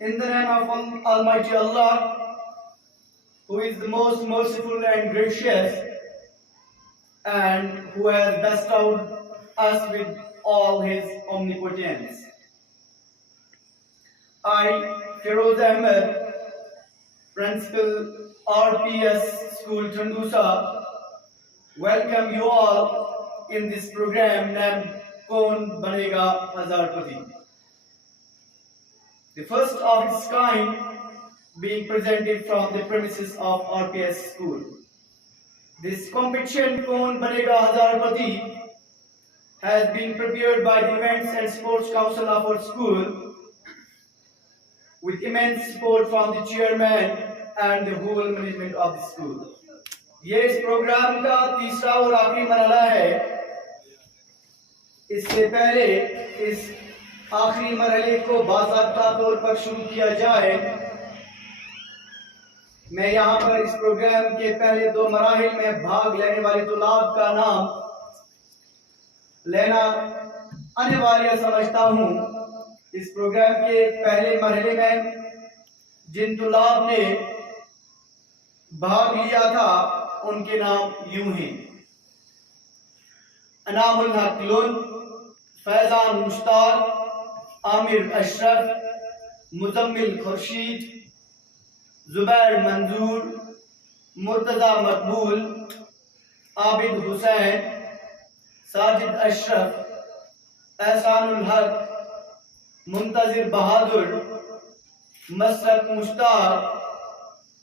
In the name of Almighty Allah, who is the most merciful and gracious, and who has bestowed us with all His omnipotence. I, Feroz Ahmed, Principal RPS School Chandusa, welcome you all in this program named Kaun Banega Hazarpati. The first of its kind being presented from the premises of RPS School. This competition, Kaun Banega Hazarpati, has been prepared by the Events and Sports Council of our school with immense support from the chairman and the whole management of the school. ये इस programme का तीसरा और आखिरी मरहला है। इससे पहले इस आखिरी मरहले को बाज़ाब्ता तौर पर शुरू किया जाए, मैं यहाँ पर इस प्रोग्राम के पहले दो मराहिल में भाग लेने वाले तुलाब का नाम लेना अनिवार्य समझता हूँ। इस प्रोग्राम के पहले मरहले में जिन तुलाब ने भाग लिया था उनके नाम यूं हैं: अनामुल हक लुन, फैजान मुश्ताक, आमिर अशरफ, मुजम्मिल खुर्शीद, जुबैर मंजूर, मुर्तजा मकबूल, आबिद हुसैन, साजिद अशरफ, एहसानुल हक, मुंतजिर बहादुर, मसरत मुश्ताक,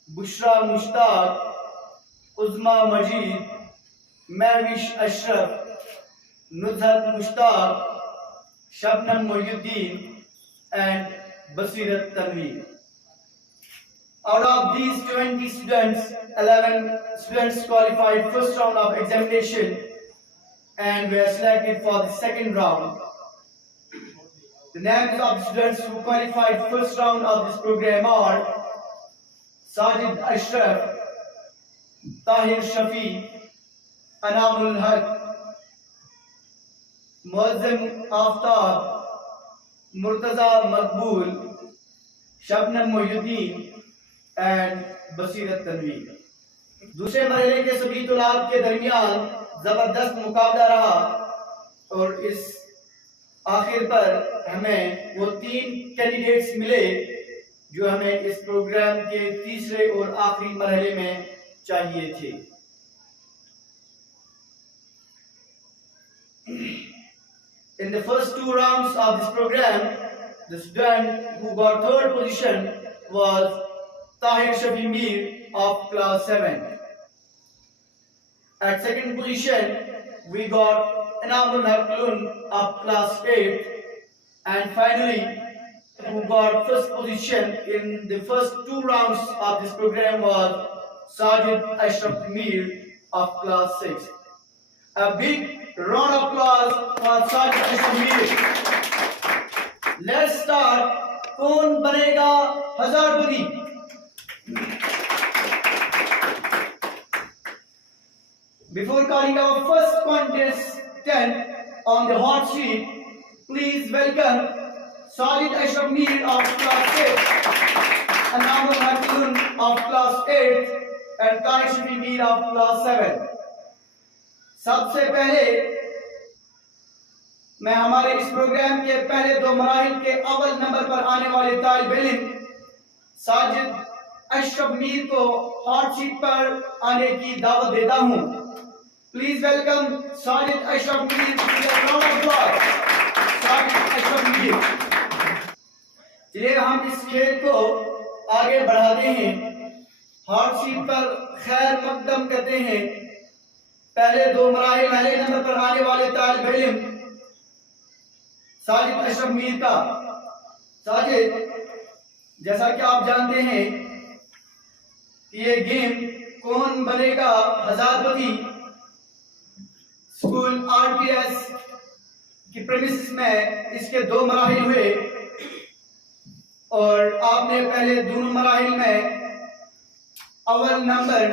बुशरा मुश्ताक, उज़्मा मजीद, Mahwish Ashraf, Nuzhat Mushtaq, Shabnam Mohiuddin and Basirat Tanveer. Out of these 20 students, 11 students qualified first round of examination and were selected for the second round. The names of the students who qualified first round of this program are Sajid Ashraf, Tahir Shafi, Anamul Haq, Muazzam Aftab, Murtaza Maqbool, Shabnam Mohiuddin and Basirat Tanveer. दूसरे मरहले के सभी तुलाब के दरमियान जबरदस्त मुकाबला रहा और इस आखिर पर हमें वो 3 कैंडिडेट्स मिले जो हमें इस प्रोग्राम के तीसरे और आखिरी मरहले में चाहिए थे। In the first 2 rounds of this program, the student who got third position was Tahir Shafi Mir of class 7. At second position, we got Anamul Haq of class 8, and finally, who got first position in the first 2 rounds of this program was Sajid Ashraf Mir of class 6. A big round of applause for Sajid Ashraf Mir. Let's start. Kaun Banega Hazarpati. Before calling our first contestant on the hot seat, please welcome Sajid Ashraf Mir of class 6, Anamul Haq of class 8, and Tahir Shafi Mir of class 7. सबसे पहले मैं हमारे इस programme के पहले 2 मराहिल के अव्वल number पर आने वाले तालिब इल्म साजिद अशरफ मीर को हॉट सीट पर आने की दावत देता हूं। Please welcome Sajid Ashraf Mir. साजिद अशरफ मीर। चलिए हम इस खेल को आगे बढ़ाते हैं। हॉट सीट पर खैर मकदम कहते हैं पहले 2 मराहिल पहले नंबर पर आने वाले तालिब इल्म साजिद अशरफ मीर का। साजिद, जैसा कि आप जानते हैं कि ये गेम कौन बनेगा हजारपति स्कूल आरपीएस की प्रेमिस में इसके 2 मराहिल हुए और आपने पहले दोनों मराहिल में अव्वल नंबर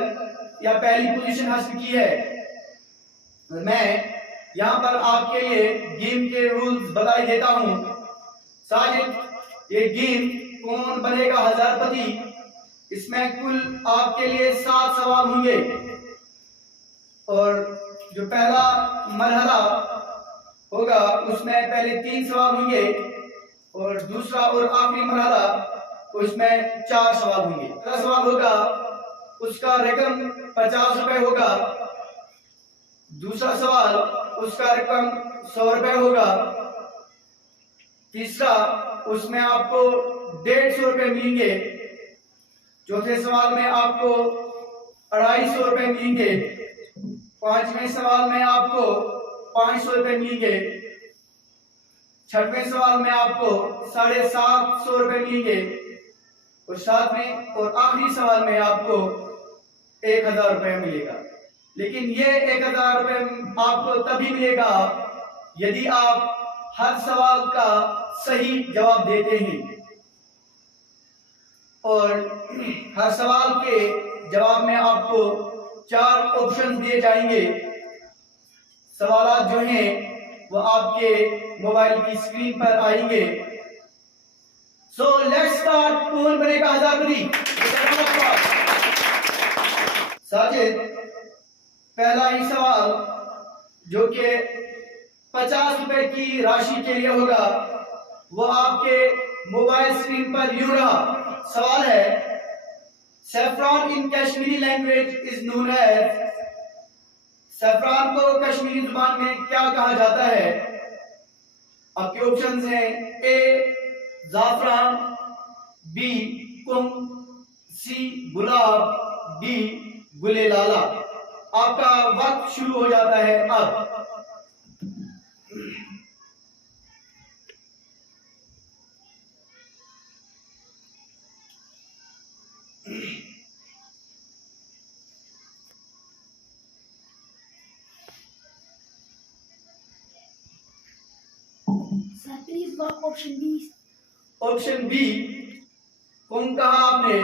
या पहली पोजीशन हासिल की है। मैं यहाँ पर आपके लिए गेम के रूल्स बता देता हूँ। साजिद, ये गेम कौन बनेगा हजारपति, इसमें कुल आपके लिए 7 सवाल होंगे। और जो पहला मरहला होगा उसमें पहले 3 सवाल होंगे और दूसरा और आखिरी मरहला उसमें 4 सवाल होंगे। पहला सवाल होगा उसका रकम 50 रुपए होगा। दूसरा सवाल उसका रकम 100 रुपए होगा। तीसरा उसमें आपको 150 रुपए मिलेंगे। चौथे सवाल में आपको 250 रुपए मिलेंगे। पांचवें सवाल में आपको 500 रुपए मिलेंगे। छठवें सवाल में आपको 750 रुपए मिलेंगे और सातवें और आखिरी सवाल में आपको 1000 रुपए मिलेगा। लेकिन ये 1000 रुपए आपको तभी मिलेगा यदि आप हर सवाल का सही जवाब देते हैं। और हर सवाल के जवाब में आपको 4 ऑप्शन दिए जाएंगे। सवाल जो हैं वो आपके मोबाइल की स्क्रीन पर आएंगे। सो लेट्स स्टार्ट। कौन बनेगा हजारपति? साजिद, पहला ही सवाल जो कि 50 रुपए की राशि के लिए होगा वो आपके मोबाइल स्क्रीन पर यूं रहा। सवाल है, saffron in Kashmiri language is known as. Saffron को कश्मीरी जुबान में क्या कहा जाता है? आपके ऑप्शंस हैं ए जाफरान, बी कुम, सी गुलाब, डी गुले लाला। आपका वक्त शुरू हो जाता है अब। Sir please work option B. Option B कुम कहा आपने,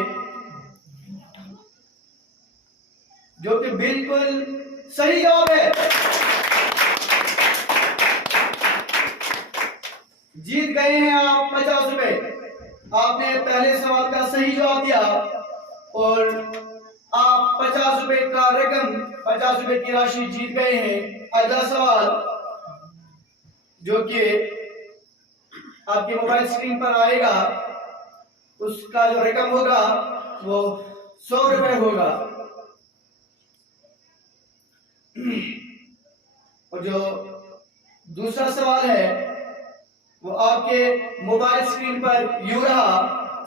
जो कि बिल्कुल सही जवाब है। जीत गए हैं आप 50 रुपए। आपने पहले सवाल का सही जवाब दिया और आप 50 रुपए का रकम 50 रुपए की राशि जीत गए हैं। अगला सवाल जो कि आपके मोबाइल स्क्रीन पर आएगा उसका जो रकम होगा वो 100 रुपए होगा। और जो दूसरा सवाल है वो आपके मोबाइल स्क्रीन पर यूं रहा।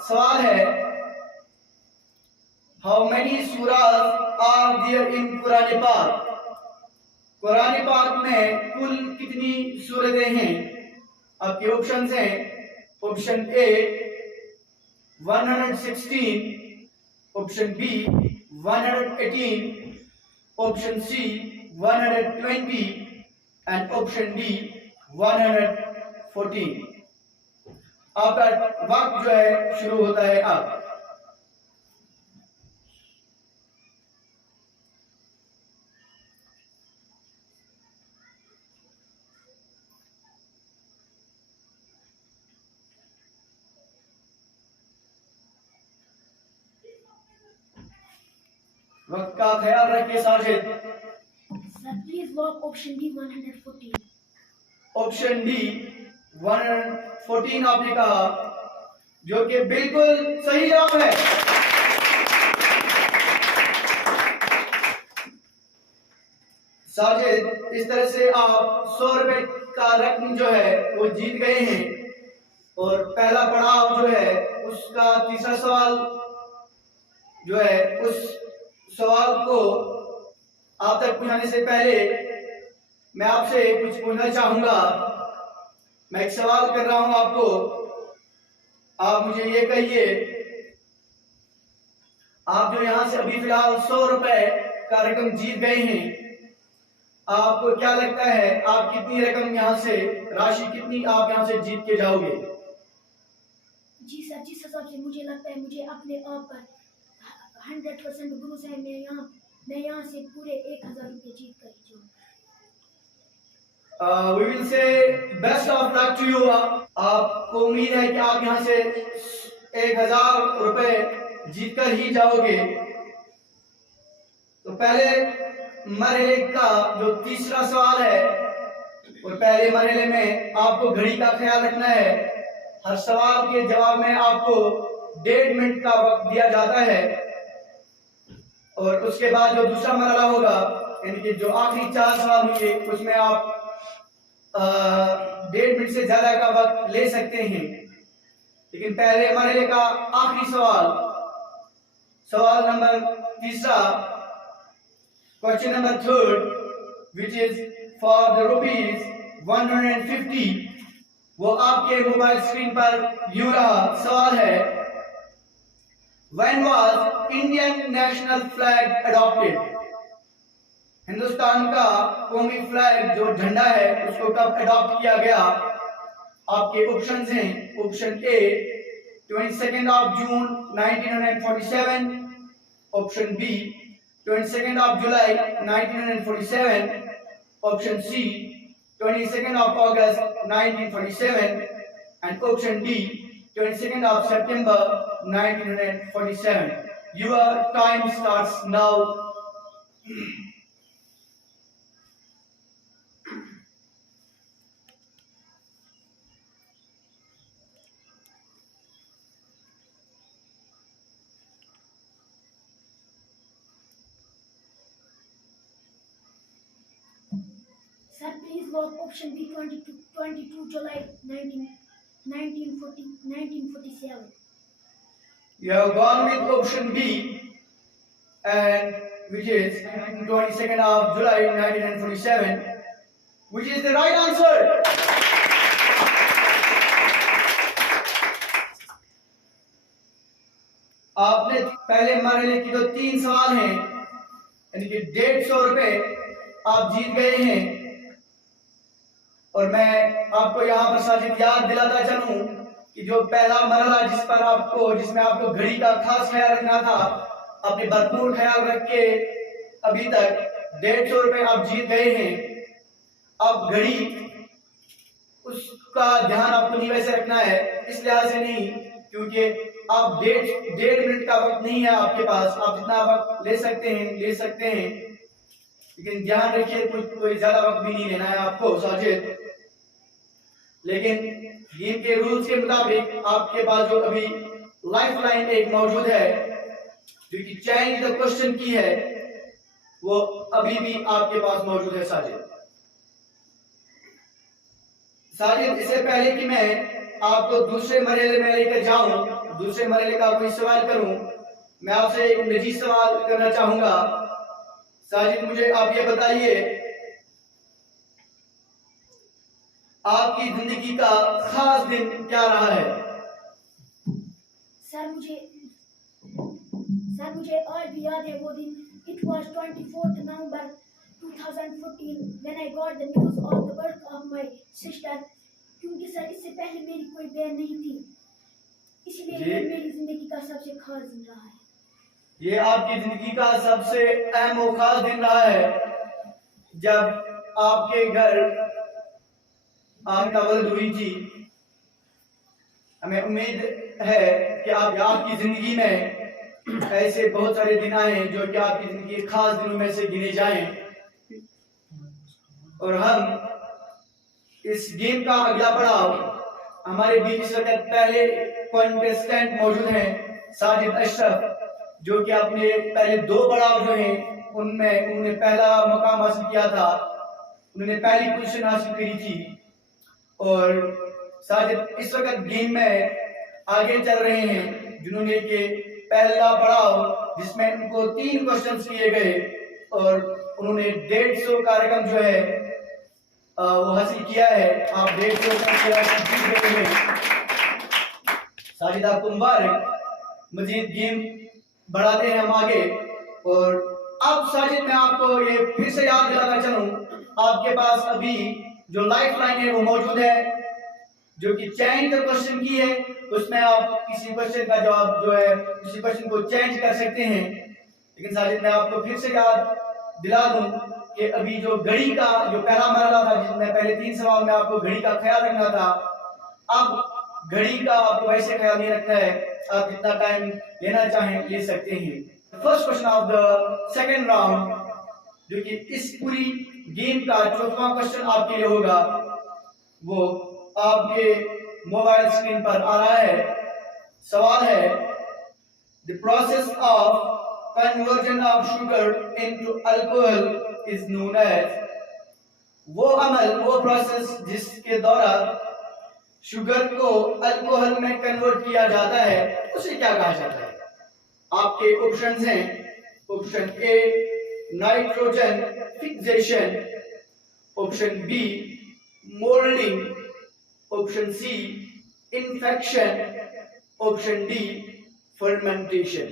सवाल है, how many surahs are there in Quran Pak? Quran Pak में कुल कितनी सूरतें हैं? आपके ऑप्शंस हैं, option A 116, option B 118, option C 120 and option D 114। आपका वक्त जो है शुरू होता है अब। वक्त का ख्याल रखिए Sajid. Sir please work option D 114। Option D 114 आपने कहा, जो कि बिल्कुल सही जवाब है। साजिद, इस तरह से आप 100 रुपए का रकम जो है वो जीत गए हैं। और पहला पड़ाव जो है उसका तीसरा सवाल जो है उस सवाल को आप तक पहुंचाने से पहले मैं आपसे कुछ पूछना चाहूंगा। मैं एक सवाल कर रहा हूं आपको, आप मुझे ये कहिए, आप जो यहां से अभी फिलहाल 100 रुपए का रकम जीत गए हैं, आपको क्या लगता है आप कितनी रकम यहां से राशि कितनी आप यहां से जीत के जाओगे? जी सर, जिस हिसाब से मुझे लगता है मुझे अपने आप पर 100% भरोसा है। मैं यहाँ से पूरे 1000 रुपये जीत कर ही जाऊंगा। We will say best of luck to you। आपको उम्मीद है कि आप यहाँ से 1000 रुपए जीतकर ही जाओगे। तो पहले मरहले का जो तीसरा सवाल है, और पहले मरहले में आपको घड़ी का ख्याल रखना है। हर सवाल के जवाब में आपको 1.5 मिनट का वक्त दिया जाता है। और उसके बाद जो दूसरा मरहला होगा, यानी कि जो आखिरी 4 सवाल होंगे, उसमें आप 1.5 मिनट से ज्यादा का वक्त ले सकते हैं। लेकिन पहले मरहले का आखिरी सवाल नंबर तीसरा, question number 3, which is for the ₹150, वो आपके मोबाइल स्क्रीन पर यूं रहा। सवाल है, when was Indian national flag adopted? Hindustan का कौमी फ्लैग जो झंडा है उसको कब अडॉप्ट किया गया? आपके ऑप्शंस हैं, option A 22 June 1947, option B 22 July 1947, option C 22 August 1947, and option D 22 September 1947. Your time starts now. Sir, please log option B 22 July 1947. You have gone with option B, and which is 22nd of July 1947, which is the right answer. आपने पहले मरहले की जो 3 सवाल हैं, यानी कि 150 रुपए आप जीत गए हैं। और मैं आपको यहाँ पर साजिद याद दिलाता चलूं कि जो पहला मरहला जिसमें आपको घड़ी का खास ख्याल रखना था, आपने भरपूर ख्याल रख के अभी तक 150 रुपए आप जीत गए हैं। अब घड़ी उसका ध्यान आपको नहीं वैसे रखना है, इस लिहाज से नहीं क्योंकि आप 1.5 मिनट का वक्त नहीं है आपके पास। आप जितना वक्त ले सकते हैं, लेकिन ध्यान रखिए कोई ज्यादा वक्त भी नहीं लेना है आपको साजिद। लेकिन गेम के रूल्स के मुताबिक आपके पास जो अभी लाइफ लाइन एक मौजूद है जो कि चेंज द क्वेश्चन की है, वो अभी भी आपके पास मौजूद है साजिद। इससे पहले कि मैं आपको दूसरे मरहले में लेकर जाऊं, दूसरे मरहले का कोई सवाल करूं, मैं आपसे एक निजी सवाल करना चाहूंगा। साजिद, मुझे आप ये बताइए, आपकी जिंदगी का खास दिन क्या रहा है? सर मुझे आज भी याद है वो दिन। It was 24th November 2014 when I got the news of the birth of my sister. क्योंकि सर इससे पहले मेरी कोई बहन नहीं थी, इसलिए ये मेरी जिंदगी का सबसे खास दिन रहा है। ये आपकी जिंदगी का सबसे अहम और खास दिन रहा है जब आपके घर आपका वल्द हुई थी। हमें उम्मीद है कि आपकी जिंदगी में ऐसे बहुत सारे दिन आए जो कि आपकी जिंदगी के खास दिनों में से गिने जाएं। और हम इस गेम का अगला पड़ाव, हमारे बीच इस वक्त पहले कॉन्टेस्टेंट मौजूद हैं साजिद अशरफ, जो कि अपने पहले 2 पड़ाव जो हैं उन्होंने पहला मुकाम हासिल किया था, उन्होंने पहली पोजीशन हासिल करी थी। और साजिद इस वक्त गेम में आगे चल रहे हैं, जिन्होंने के पहला पड़ाव जिसमें उनको 3 क्वेश्चंस किए गए और उन्होंने 150 का रकम जो है वो हासिल किया है। आप 150 का जीत गए हैं। साजिद, आपको मुबारक। मजीद गेम बढ़ाते हैं हम आगे। और अब साजिद, मैं आपको ये फिर से याद दिलाना चलूं, आपके पास अभी जो लाइफ लाइन है वो मौजूद है जो कि चेंज द क्वेश्चन की है। उसमें आप किसी क्वेश्चन का जवाब जो है, किसी क्वेश्चन को चेंज कर सकते हैं। लेकिन साजिद, मैं आपको फिर से याद दिला दूं कि अभी जो घड़ी का जो पहला मरहला था, जिसमें पहले 3 सवाल में आपको घड़ी का ख्याल रखना था, अब घड़ी का आपको वैसे ख्याल नहीं रखना है। आप जितना टाइम लेना चाहें ले सकते हैं। First question of the second round, जो कि इस पूरी गेम का चौथा क्वेश्चन आपके लिए होगा, वो आपके मोबाइल स्क्रीन पर आ रहा है। सवाल है, the process of conversion of sugar into alcohol is known as, वो अमल, वो प्रोसेस जिसके द्वारा शुगर को अल्कोहल में कन्वर्ट किया जाता है, उसे क्या कहा जाता है? आपके ऑप्शंस हैं, option A nitrogen fixation, option B moulding, option C infection, option D fermentation.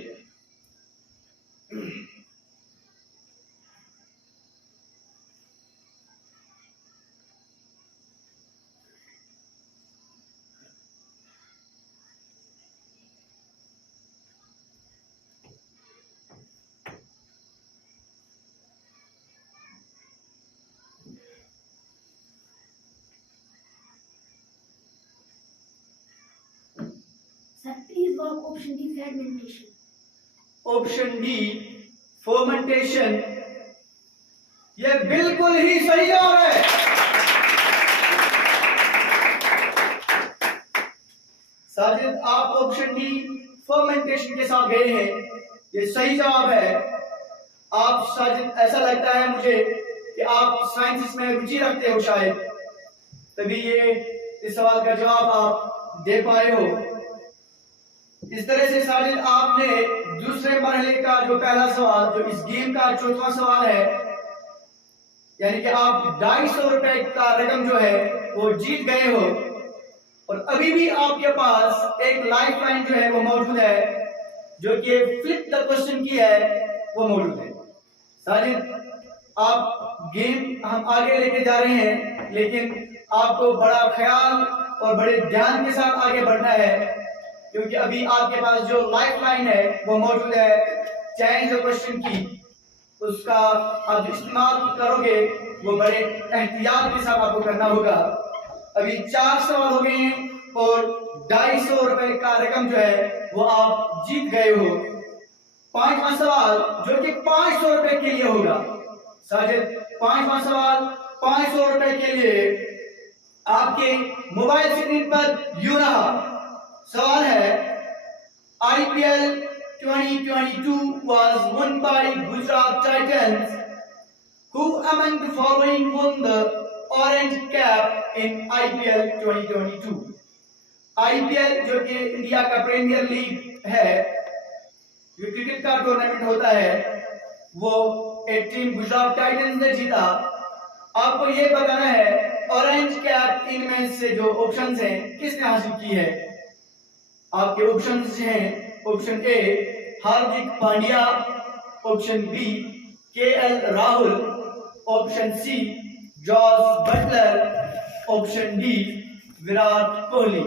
Sir, please work option D, fermentation. Option D fermentation, यह बिल्कुल ही सही जवाब है। साजिद, आप ऑप्शन डी फर्मेंटेशन के साथ गए हैं, ये सही जवाब है। आप साजिद, ऐसा लगता है मुझे कि आप साइंस में रुचि रखते हो, शायद तभी ये इस सवाल का जवाब आप दे पाए हो। इस तरह से साजिद, आपने दूसरे मरहले का जो पहला सवाल, जो इस गेम का चौथा सवाल है, यानी कि आप 250 रुपए का रकम जो है वो जीत गए हो, और अभी भी आपके पास एक लाइफ लाइन जो है वो मौजूद है, जो कि फ्लिप द क्वेश्चन की है, वो मौजूद है। साजिद, आप गेम हम आगे लेके जा रहे हैं, लेकिन आपको बड़ा ख्याल और बड़े ध्यान के साथ आगे बढ़ना है, क्योंकि अभी आपके पास जो लाइफ लाइन है वो मौजूद है चेंज द क्वेश्चन की, उसका आप जो इस्तेमाल करोगे वो बड़े एहतियात के साथ आपको करना होगा। अभी 4 सवाल हो गए हैं और 250 रुपए का रकम जो है वो आप जीत गए हो। 5वां सवाल जो कि 500 रुपए के लिए होगा। साजिद, 5वां सवाल 500 रुपए के लिए आपके मोबाइल स्क्रीन पर यूं रहा। सवाल है, IPL 2022 was won by Gujarat Titans. Who among the following won the orange cap in IPL 2022? IPL जो कि इंडिया का प्रीमियर लीग है, जो क्रिकेट का टूर्नामेंट होता है, वो एक टीम गुजरात टाइटंस ने जीता। आपको ये बताना है ऑरेंज कैप इनमें से जो ऑप्शंस हैं किसने हासिल की है। आपके ऑप्शंस हैं, option A Hardik Pandya, option B KL Rahul, option C Jos Buttler, option D Virat Kohli.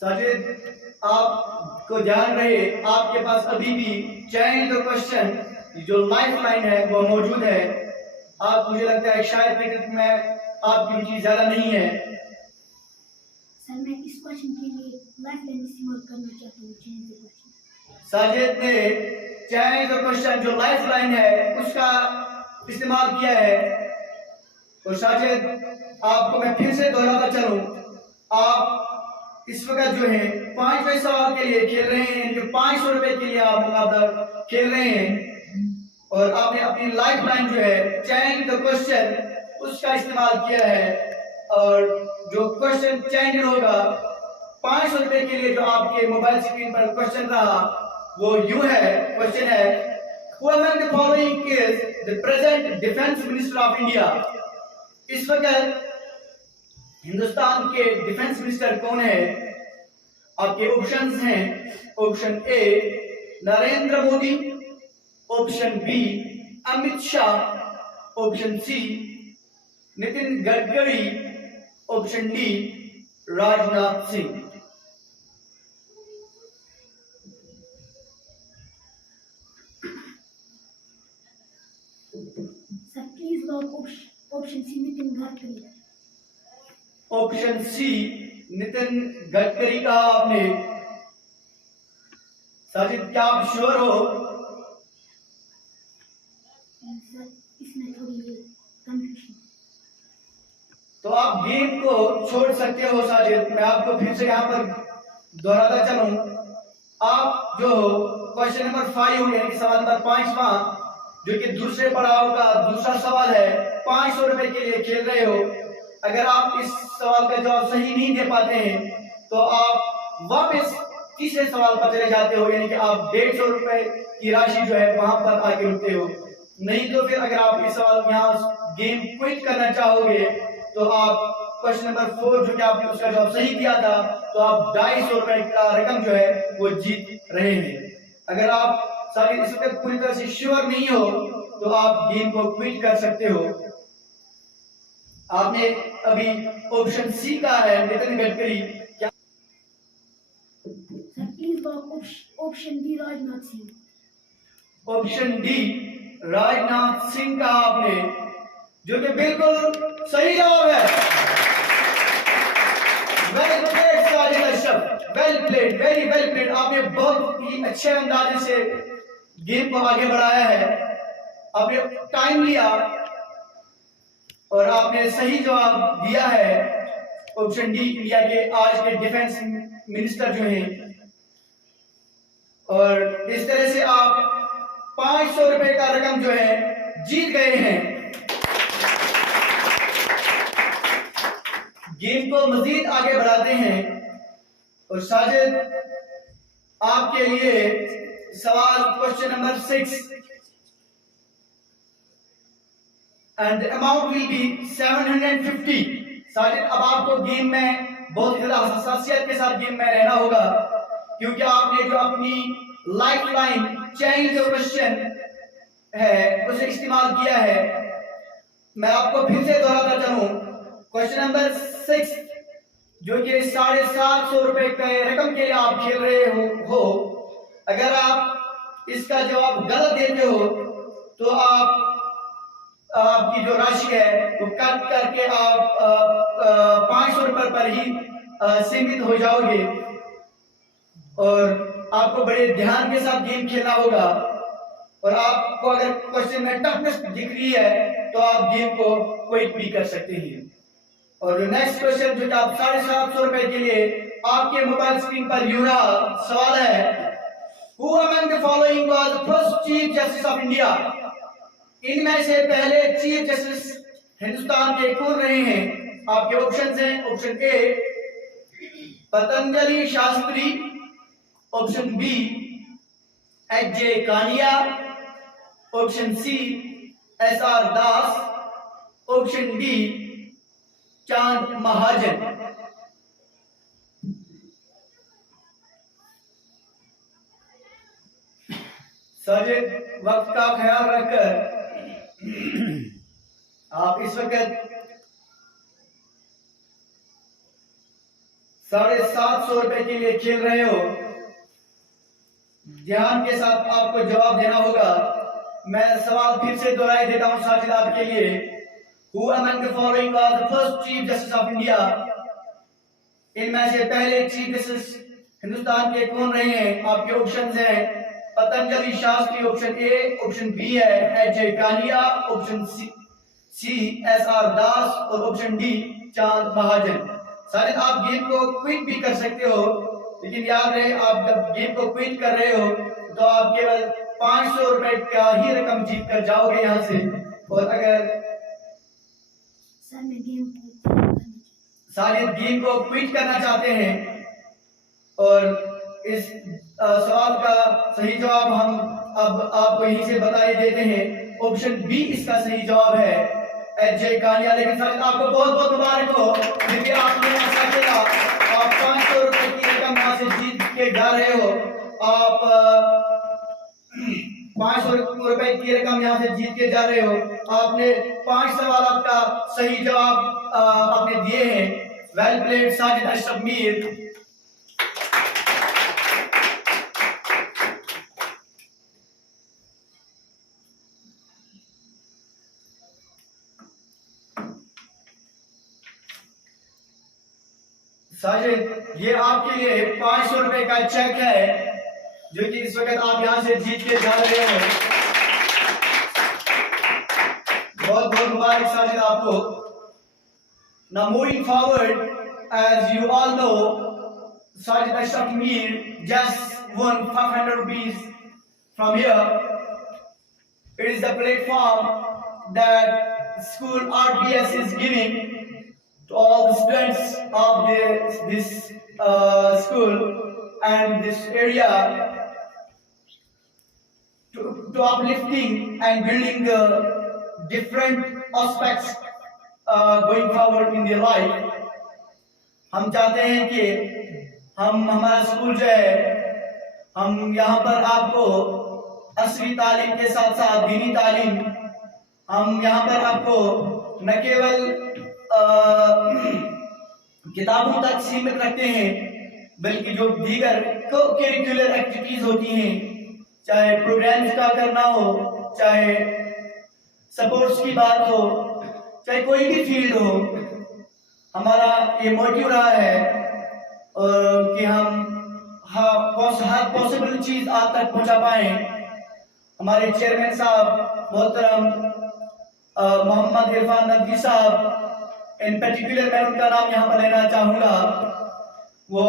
Sajid, आपको ध्यान रहे, आपके पास अभी भी चेंज द क्वेश्चन जो लाइफ लाइन है वो मौजूद है। आप, मुझे लगता है शायद क्रिकेट में आपकी रुचि ज्यादा नहीं है। सर, मैं इस क्वेश्चन के लिए लाइफ लाइन इस्तेमाल करना चाहता हूँ, चेंज द क्वेश्चन। साजिद ने चेंज द क्वेश्चन जो लाइफ लाइन है उसका इस्तेमाल किया है। और साजिद, आपको मैं फिर से दोहराता चलूं, आप इस वक्त जो है 5वें सवाल के लिए खेल रहे हैं, जो 500 रुपए के लिए आप मुकाबला खेल रहे हैं, और आपने अपनी लाइफ लाइन जो है चेंज द क्वेश्चन उसका इस्तेमाल किया है। और जो क्वेश्चन चेंज होगा 500 रुपए के लिए, जो आपके मोबाइल स्क्रीन पर क्वेश्चन रहा वो यूं है, क्वेश्चन है, Who among the following is the present defense minister of India? इस वक्त हिंदुस्तान के डिफेंस मिनिस्टर कौन है? आपके ऑप्शंस हैं, option A Narendra Modi, option B Amit Shah, option C Nitin Gadkari, option D Rajnath Singh. Sir please lock option C Nitin Gadkari. Option C Nitin Gadkari का आपने। साजिद क्या आप श्योर हो? सर इसमें थोड़ी ये कंफ्यूजन। तो आप गेम को छोड़ सकते हो साजिद। मैं आपको फिर से यहाँ पर दोहराता चलूं। आप जो क्वेश्चन नंबर 5 यानी कि सवाल नंबर 5वां, जो कि दूसरे पड़ाव का दूसरा सवाल है, 500 रुपए के लिए खेल रहे हो। अगर आप इस सवाल का जवाब सही नहीं दे पाते हैं तो आप वापस तीसरे सवाल पर चले जाते हो, यानी कि आप 150 रुपए की राशि जो है वहां पर आके रुकते हो। नहीं तो फिर अगर आप इस सवाल यहाँ गेम क्विट करना चाहोगे तो आप क्वेश्चन नंबर 4 जो कि आपने उसका जवाब सही दिया था, तो आप 250 रुपए का रकम जो है वो जीत रहे हैं। अगर आप सारी इस वक्त पूरी तरह से श्योर नहीं हो तो आप गेम को क्विट कर सकते हो। आपने अभी ऑप्शन सी का है नितिन गडकरी। क्या sir please lock option D Rajnath Singh. Option D Rajnath Singh का आपने, जो कि बिल्कुल सही जवाब है। Well played Sajid Ashraf, well played, very well played. आपने बहुत ही अच्छे अंदाजे से गेम को आगे बढ़ाया है। आपने टाइम लिया और आपने सही जवाब दिया है। ऑप्शन डी इंडिया के आज के डिफेंस मिनिस्टर जो हैं। और इस तरह से आप 500 रुपए का रकम जो है जीत गए हैं। गेम को मजीद आगे बढ़ाते हैं और साजिद आपके लिए सवाल question number 6 and the amount will be 750। Sajid अब आपको गेम में बहुत ज्यादा हसासियत के साथ गेम में रहना होगा, क्योंकि आपने जो अपनी लाइफ लाइन चेंज जो क्वेश्चन है उसे इस्तेमाल किया है। मैं आपको फिर से दोहराता चलूं। क्वेश्चन नंबर 6 जो कि 750 रुपए के रकम के लिए आप खेल रहे हो, अगर आप इसका जवाब गलत देते हो तो आपकी जो राशि है वो कट करके आप 500 रुपए पर ही सीमित हो जाओगे और आपको बड़े ध्यान के साथ गेम खेलना होगा। और आपको अगर क्वेश्चन में टफनेस दिख रही है तो आप गेम को क्विट भी कर सकते हैं। और नेक्स्ट क्वेश्चन जो कि आप 750 रुपए के लिए आपके मोबाइल स्क्रीन पर यूं रहा सवाल है, Who among the following was the first Chief Justice of India? इनमें से पहले चीफ जस्टिस हिंदुस्तान के कौन रहे हैं? आपके ऑप्शन हैं। Option A Patanjali Shastri, option B H J. Kania, option C S R. Das, option D Chand Mahajan. Sajid वक्त का ख्याल रखकर आप इस वक्त 750 रुपए के लिए खेल रहे हो। ध्यान के साथ आपको जवाब देना होगा। मैं सवाल फिर से दोहराई देता हूं साजिद आपके लिए। Who among the following was the first Chief Justice of India? इनमें से पहले चीफ जस्टिस हिंदुस्तान के कौन रहे हैं? आपके ऑप्शंस हैं Patanjali Shastri, option A, option B है H J. Kania, option C S R. दास और ऑप्शन डी चांद महाजन। शायद आप गेम को क्विट भी कर सकते हो, लेकिन याद रहे आप जब गेम को क्विट कर रहे हो तो आप केवल 500 रुपए का ही रकम जीत कर जाओगे यहाँ से। और अगर शायद गेम को क्विट करना चाहते हैं और इस सवाल का सही जवाब हम अब आपको यहीं से बता ही देते हैं। ऑप्शन बी इसका सही जवाब है एच.जे. कानिया। लेकिन सर आपको बहुत बहुत मुबारक हो, क्योंकि आपने ऐसा किया। आप 500 रुपए की रकम यहाँ से जीत के जा रहे हो। आप 500 रुपए की रकम यहाँ से जीत के जा रहे हो। आपने 5 सवाल का सही जवाब आपने दिए हैं। Well played Sajid Ashraf Mir. साजिद, ये आपके लिए 500 रुपए का चेक है जो कि इस वक्त आप यहाँ से जीत के जा रहे हैं। बहुत बहुत मुबारक साजिद आपको। Now moving forward, as you all know, Sajid Ashraf Mir just won 500 rupees from here. It is the platform that school RBS is giving to all the students of this school and this area to uplifting and building the different aspects going forward in their life. हम चाहते हैं कि हमारा school जो है, हम यहाँ पर आपको असली तालीम के साथ साथ दीनी तालीम, हम यहाँ पर आपको न केवल किताबों तक सीमित रखते हैं, बल्कि जो दीगर को करिकुलर एक्टिविटीज होती हैं, चाहे प्रोग्राम्स का करना हो, चाहे स्पोर्ट्स की बात हो, चाहे कोई भी फील्ड हो, हमारा ये मोटिव रहा है कि हम हर पॉसिबल चीज आप तक पहुंचा पाए। हमारे चेयरमैन साहब मोहतरम मोहम्मद इरफान नदवी साहब, इन पर्टिकुलर मैं उनका नाम यहाँ पर लेना चाहूँगा, वो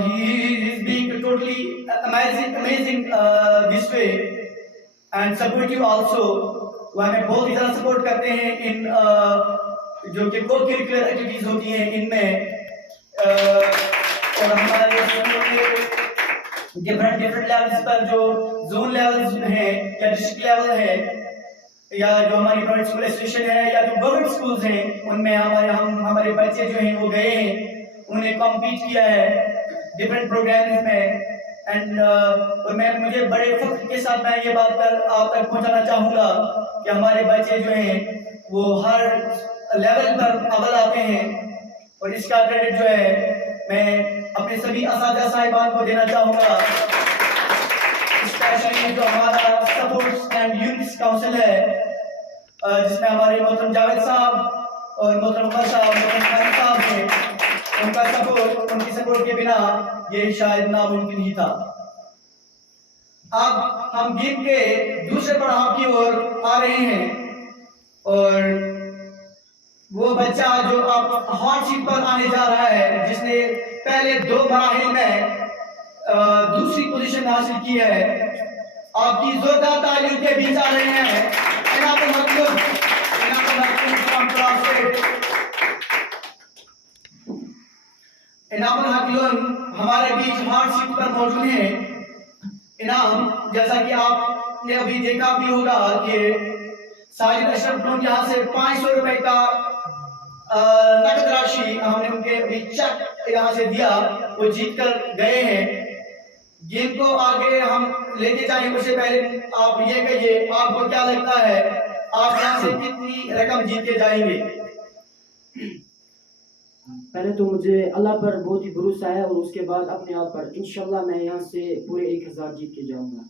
he is being totally amazing this way and supportive also। वो हमें बहुत ही ज़्यादा सपोर्ट करते हैं इन जो कि को करिकुलर एक्टिविटीज होती हैं इनमें, और हमारे डिफरेंट लेवल्स पर जो जोन लेवल्स हैं या डिस्ट्रिक्ट लेवल है या जो हमारी प्राइवेट स्कूल एसोसिएशन है या जो गवर्नमेंट स्कूल्स हैं, उनमें हमारे बच्चे जो हैं वो गए हैं, उन्हें कॉम्पीट किया है डिफरेंट प्रोग्राम्स में। एंड और मुझे बड़े फख्र के साथ मैं ये बात आप तक पहुंचाना चाहूँगा कि हमारे बच्चे जो हैं वो हर लेवल पर अव्वल आते हैं, और इसका क्रेडिट जो है मैं अपने सभी असातिज़ा साहिबान को देना चाहूँगा, स्पेशली जो हमारा सपोर्ट्स एंड यूनिट्स काउंसिल है, जिसमें हमारे मोहतरम जावेद साहब और मोहतरम उमर साहब हैं, उनका सपोर्ट, उनकी सपोर्ट के बिना ये शायद नामुमकिन ही था। अब हम गेम के दूसरे पड़ाव की ओर आ रहे हैं, और वो बच्चा जो अब हॉट सीट पर आने जा रहा है, जिसने पहले 2 मराहिल में दूसरी पोजीशन हासिल की है, आपकी जोरदार तालियों के बीच आ रहे हैं इनामुल हक हमारे बीच हॉट सीट पर मौजूद हैं। इनाम, जैसा कि आपने अभी देखा भी होगा कि साजिद अशरफ लोन यहाँ से 500 रुपए का नकद राशि हमने उनके अभी चेक यहाँ से दिया, वो जीत कर गए हैं। गेम को आगे हम लेके जाएंगे, उससे पहले आप ये कहिए आपको क्या लगता है, आप यहाँ से कितनी रकम जीत के जाएंगे? पहले तो मुझे अल्लाह पर बहुत ही भरोसा है, और उसके बाद अपने आप पर इंशाल्लाह मैं यहाँ से पूरे 1000 जीत के जाऊंगा।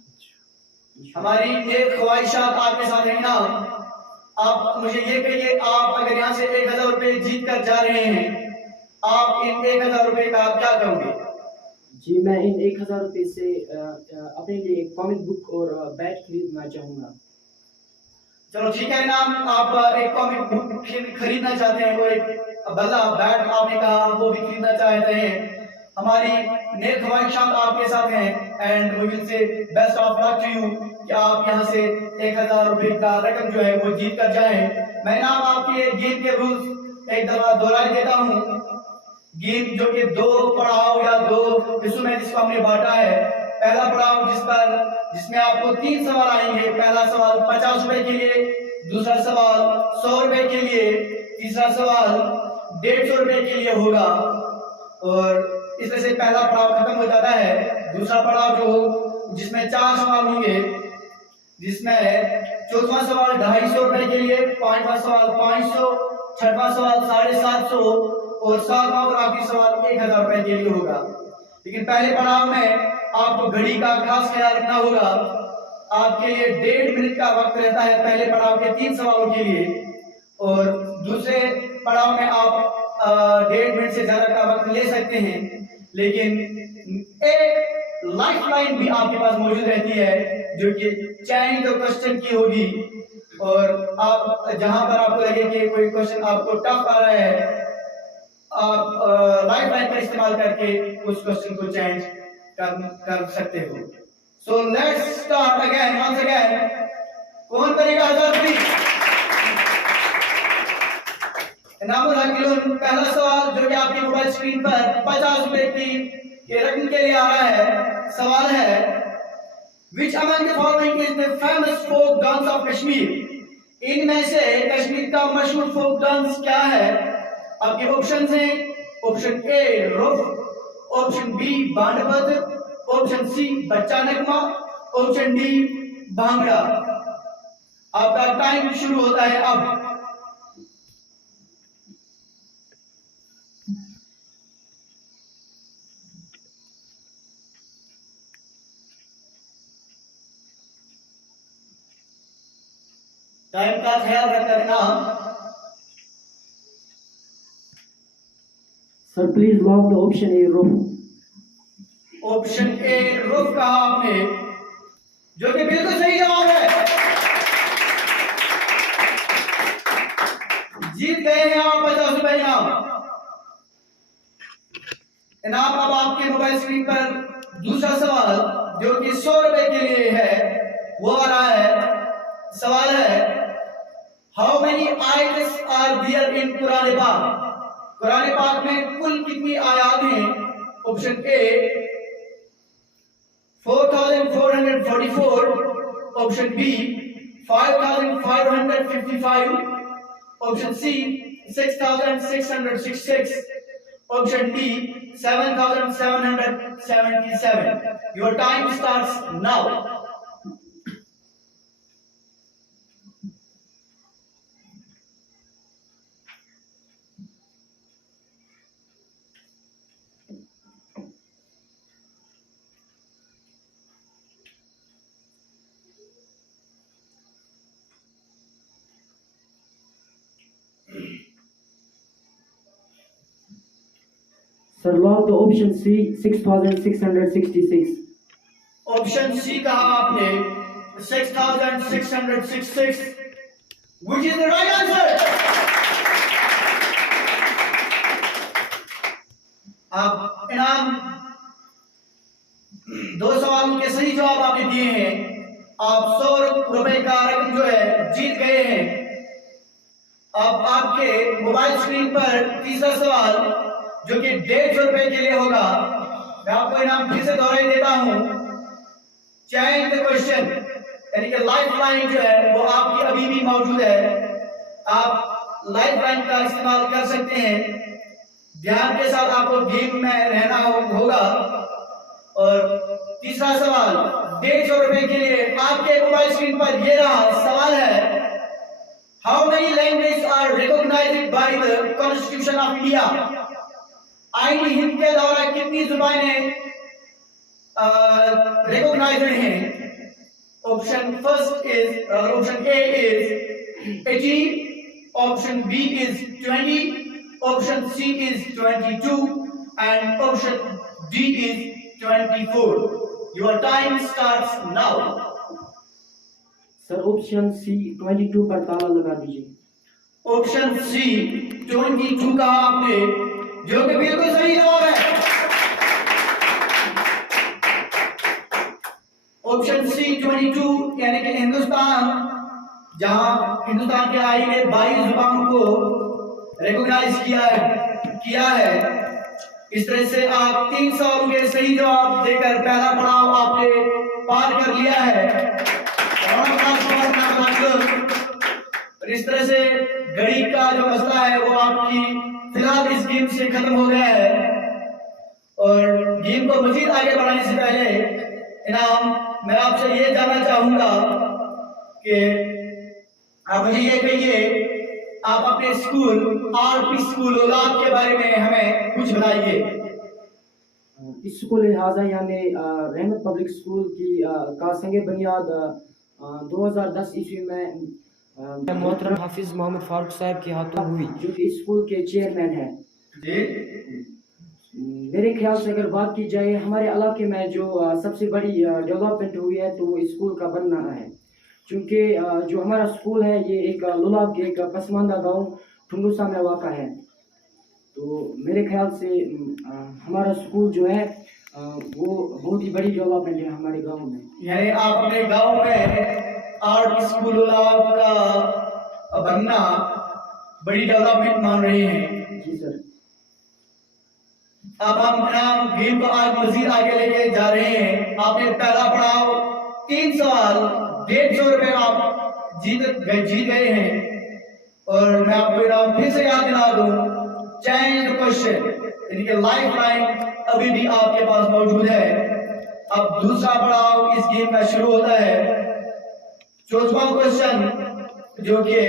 हमारी नेक ख्वाहिशात आपके साथ है ना। आप मुझे ये कहिए, आप अगर यहाँ से 1000 रुपए जीत कर जा रहे हैं, आप इन 1000 रुपए का आप क्या करोगे? जी, मैं इन 1000 रुपए से अपने लिए एक कॉमिक बुक और बैट खरीदना चाहूँगा। चलो ठीक है नाम, आप एक कॉमिक बुक खरीदना चाहते हैं और एक बल्ला बैट आपने कहा वो भी खरीदना चाहते हैं। हमारी नेक ख्वाहिशात आपके साथ हैं, and we will say best of luck to you कि आप यहाँ से 1000 रुपए का रकम जो है वो जीत कर जाएं। मैं नाम आपके गेम के रूल्स एक दफा दोहरा देता हूँ। गेम जो कि 2 पड़ाव या 2 हिस्सों में जिसको हमने बांटा है। पहला पड़ाव जिसमें आपको 3 सवाल आएंगे। पहला सवाल 50 रुपए के लिए, दूसरा सवाल 100 रुपए के लिए, तीसरा सवाल 150 रुपए के लिए होगा, और इसमें से पहला पड़ाव खत्म हो जाता है। दूसरा पड़ाव जो जिसमें 4 सवाल होंगे, जिसमें चौथा सवाल 250 रुपए के लिए, 5वां सवाल 500, 6वां सवाल 750 और 7वां और आखिरी सवाल 1000 रुपए के लिए होगा। लेकिन पहले पड़ाव में आपको घड़ी का खास ख्याल रखना होगा। आपके लिए 1.5 मिनट का वक्त रहता है पहले पड़ाव के 3 सवालों के लिए, और दूसरे पड़ाव में आप 1.5 मिनट से ज्यादा का वक्त ले सकते हैं, लेकिन एक लाइफ लाइन भी आपके पास मौजूद रहती है जो कि चैन द क्वेश्चन की होगी। और आप जहां पर आपको लगे कि कोई क्वेश्चन आपको टफ आ रहा है, आप लाइफ लाइन का इस्तेमाल करके उस क्वेश्चन को चेंज कर सकते हो। So let's start again once again. कौन करेगा 1000 रुपये? इनामुल हकीलुन, पहला सवाल जो कि आपकी मोबाइल स्क्रीन पर 50 रुपए की रकम के लिए आ रहा है, सवाल है Which among the following is the famous folk dance of Kashmir? इनमें से कश्मीर का मशहूर फोक डांस क्या है? आपके ऑप्शन हैं, option A Rouf, option B बांडपद, option C Bacha Nagma, option D bhangra. आपका टाइम शुरू होता है अब। टाइम का ख्याल रखना। Sir please lock the option A Rouf. Option A roof कहा आपने, जो कि बिल्कुल सही जवाब है। जीत गए हैं आप 50 रुपए इनाम। इनाम अब आपके मोबाइल स्क्रीन पर दूसरा सवाल जो कि 100 रुपए के लिए है, वो आ रहा है। सवाल है how many ayats are there in Quran Pak? Quran Pak में कुल कितनी आयात हैं? Option A 4444, option B 5555, option C 6666, option D 7777। Your time starts now. Sir lock the option C 6666। Option C कहा आपने 6666, which is the right answer। अब इनाम 2 सवालों के सही जवाब आपने दिए हैं। आप 100 रुपए का रकम जो है जीत गए हैं। अब आपके मोबाइल स्क्रीन पर तीसरा सवाल जो कि 150 रुपए के लिए होगा। मैं आपको इनाम फिर से दोहराई देता हूं। चेंज द क्वेश्चन, यानी कि लाइफ लाइन जो है वो आपकी अभी भी मौजूद है। आप लाइफ लाइन का इस्तेमाल कर सकते हैं। ध्यान के साथ आपको गेम में रहना होगा। और तीसरा सवाल 150 रुपए के लिए आपके मोबाइल स्क्रीन पर ये रहा। सवाल है how many language are recognised by the constitution of India? आईन हिंद के द्वारा कितनी जुबानें रिकॉग्नाइज्ड हैं? Option A is 18, option B is 20, option C is 22 and option D is 24। Your time starts now. Sir option C 22 पर ताला लगा दीजिए। ऑप्शन सी 22 कहा आपने, जो कि बिल्कुल सही जवाब है। ऑप्शन सी 22 यानी कि हिंदुस्तान, जहां हिंदुस्तान के आईन ने 22 जुबानों को रिकॉग्नाइज किया है। इस तरह से आप 3 सवालों के सही जवाब देकर पहला पड़ाव आपने पार कर लिया है। और इस तरह से घड़ी का जो मसला है वो आपकी फिलहाल इस गेम से खत्म हो गया है। और गेम को मजीद आगे बढ़ाने से पहले इनाम मैं आपसे ये जानना चाहूंगा कि आप मुझे ये कहिए, आप अपने स्कूल आरपी स्कूल औलाद के बारे में हमें कुछ बताइए। इस स्कूल लिहाजा में रहमत पब्लिक स्कूल की का संगे बुनियाद 2010 ईस्वी में मोहतरम हाफिज मोहम्मद फारूक साहब के हाथों हुई, जो कि स्कूल के चेयरमैन हैं। जी। मेरे ख्याल से अगर बात की जाए हमारे इलाके में जो सबसे बड़ी डेवलपमेंट हुई है तो वो स्कूल का बनना है, क्योंकि जो हमारा स्कूल है ये एक लुलाब के एक पसमानदा गांव ठुंडुसा में वाक़ा है। तो मेरे ख्याल से हमारा स्कूल जो है वो बहुत ही बड़ी डेवलपमेंट है हमारे गांव में। यानी आप अपने गांव में आर्ट स्कूल का बनना बड़ी डेवलपमेंट मान रहे हैं। जी सर। अब हम गेम को आज मजीद आगे लेके जा रहे हैं। आपने पहला पड़ाव 3 सवाल 150 रुपए आप जीत गए हैं। और मैं आपको इनाम फिर से याद दिला दूं, चेंज द क्वेश्चन, यानी कि लाइफ लाइन अभी भी आपके पास मौजूद है। अब दूसरा पड़ाव इस गेम का शुरू होता है। 4वां क्वेश्चन जो कि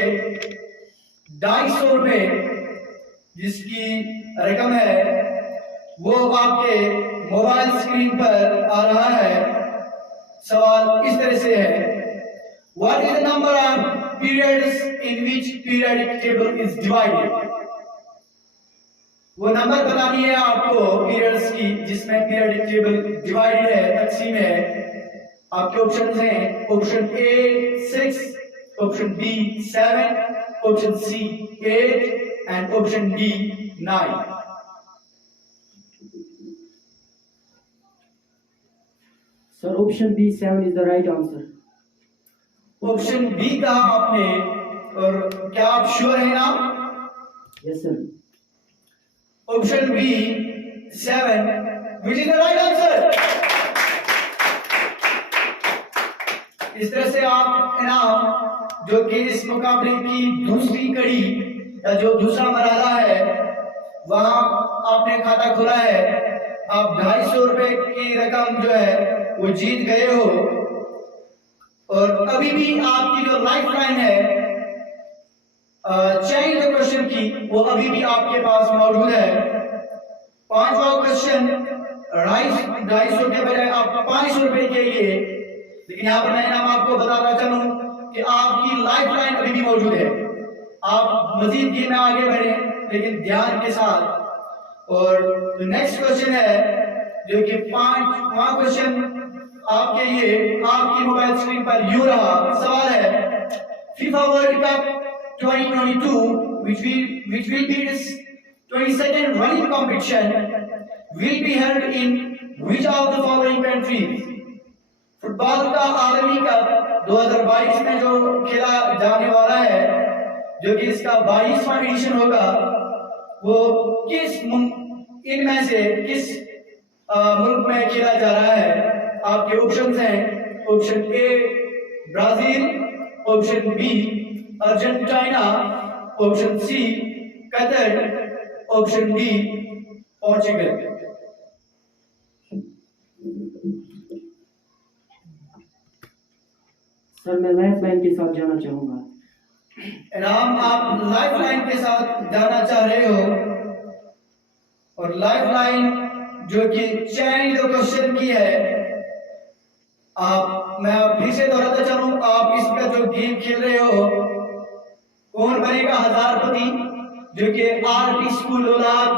250 रुपए जिसकी रकम है वो आपके मोबाइल स्क्रीन पर आ रहा है। सवाल इस तरह से है, what is the number of periods in which periodic table is divided. वो नंबर बतानी है आपको पीरियड्स की जिसमें पीरियडिक टेबल डिवाइडेड है, तकसीम है। आपके ऑप्शन हैं, option A 6, option B 7, option C 8 and option D 9। Sir option B 7 is the right answer. Option B कहा आपने, और क्या आप श्योर हैं ना? Yes sir. Option B 7 which is the right answer. इस तरह से आप इनाम जो कि इस मुकाबले की दूसरी कड़ी या जो दूसरा मरहला है वहां आपने खाता खोला है। आप 250 रुपए की रकम जो है वो जीत गए हो। और अभी भी आपकी जो लाइफ लाइन है चेंज द क्वेश्चन की वो अभी भी आपके पास मौजूद है। 5वां क्वेश्चन 250 के बजाय आप 500 रुपए के लिए, लेकिन यहाँ पर मैं इनाम आपको बताना चाहूँ कि आपकी लाइफ लाइन अभी भी मौजूद है। आप मजीद गेम में आगे बढ़े लेकिन ध्यान के साथ। और नेक्स्ट क्वेश्चन है जो कि 5वां क्वेश्चन आपके लिए आपकी मोबाइल स्क्रीन पर यूं रहा। सवाल है, FIFA world cup 2022 which will be its 22nd running competition will be held in which of the following countries। Football का आलमी कप 2022 में जो खेला जाने वाला है, जो कि इसका 22वां एडिशन होगा, वो इनमें से किस मुल्क में खेला जा रहा है। आपके ऑप्शंस हैं, option A Brazil, option B Argentina, option C Qatar, option D Portugal. Sir मैं लाइफ लाइन के साथ जाना चाहूंगा। इनाम आप लाइफ लाइन के साथ जाना चाह रहे हो, और लाइफ लाइन जो कि चेंज द क्वेश्चन की है। मैं फिर से दोहराता चलूं, आप इसका जो गेम खेल रहे हो, कौन बनेगा हजारपति, जो कि आरटी स्कूल लोलाब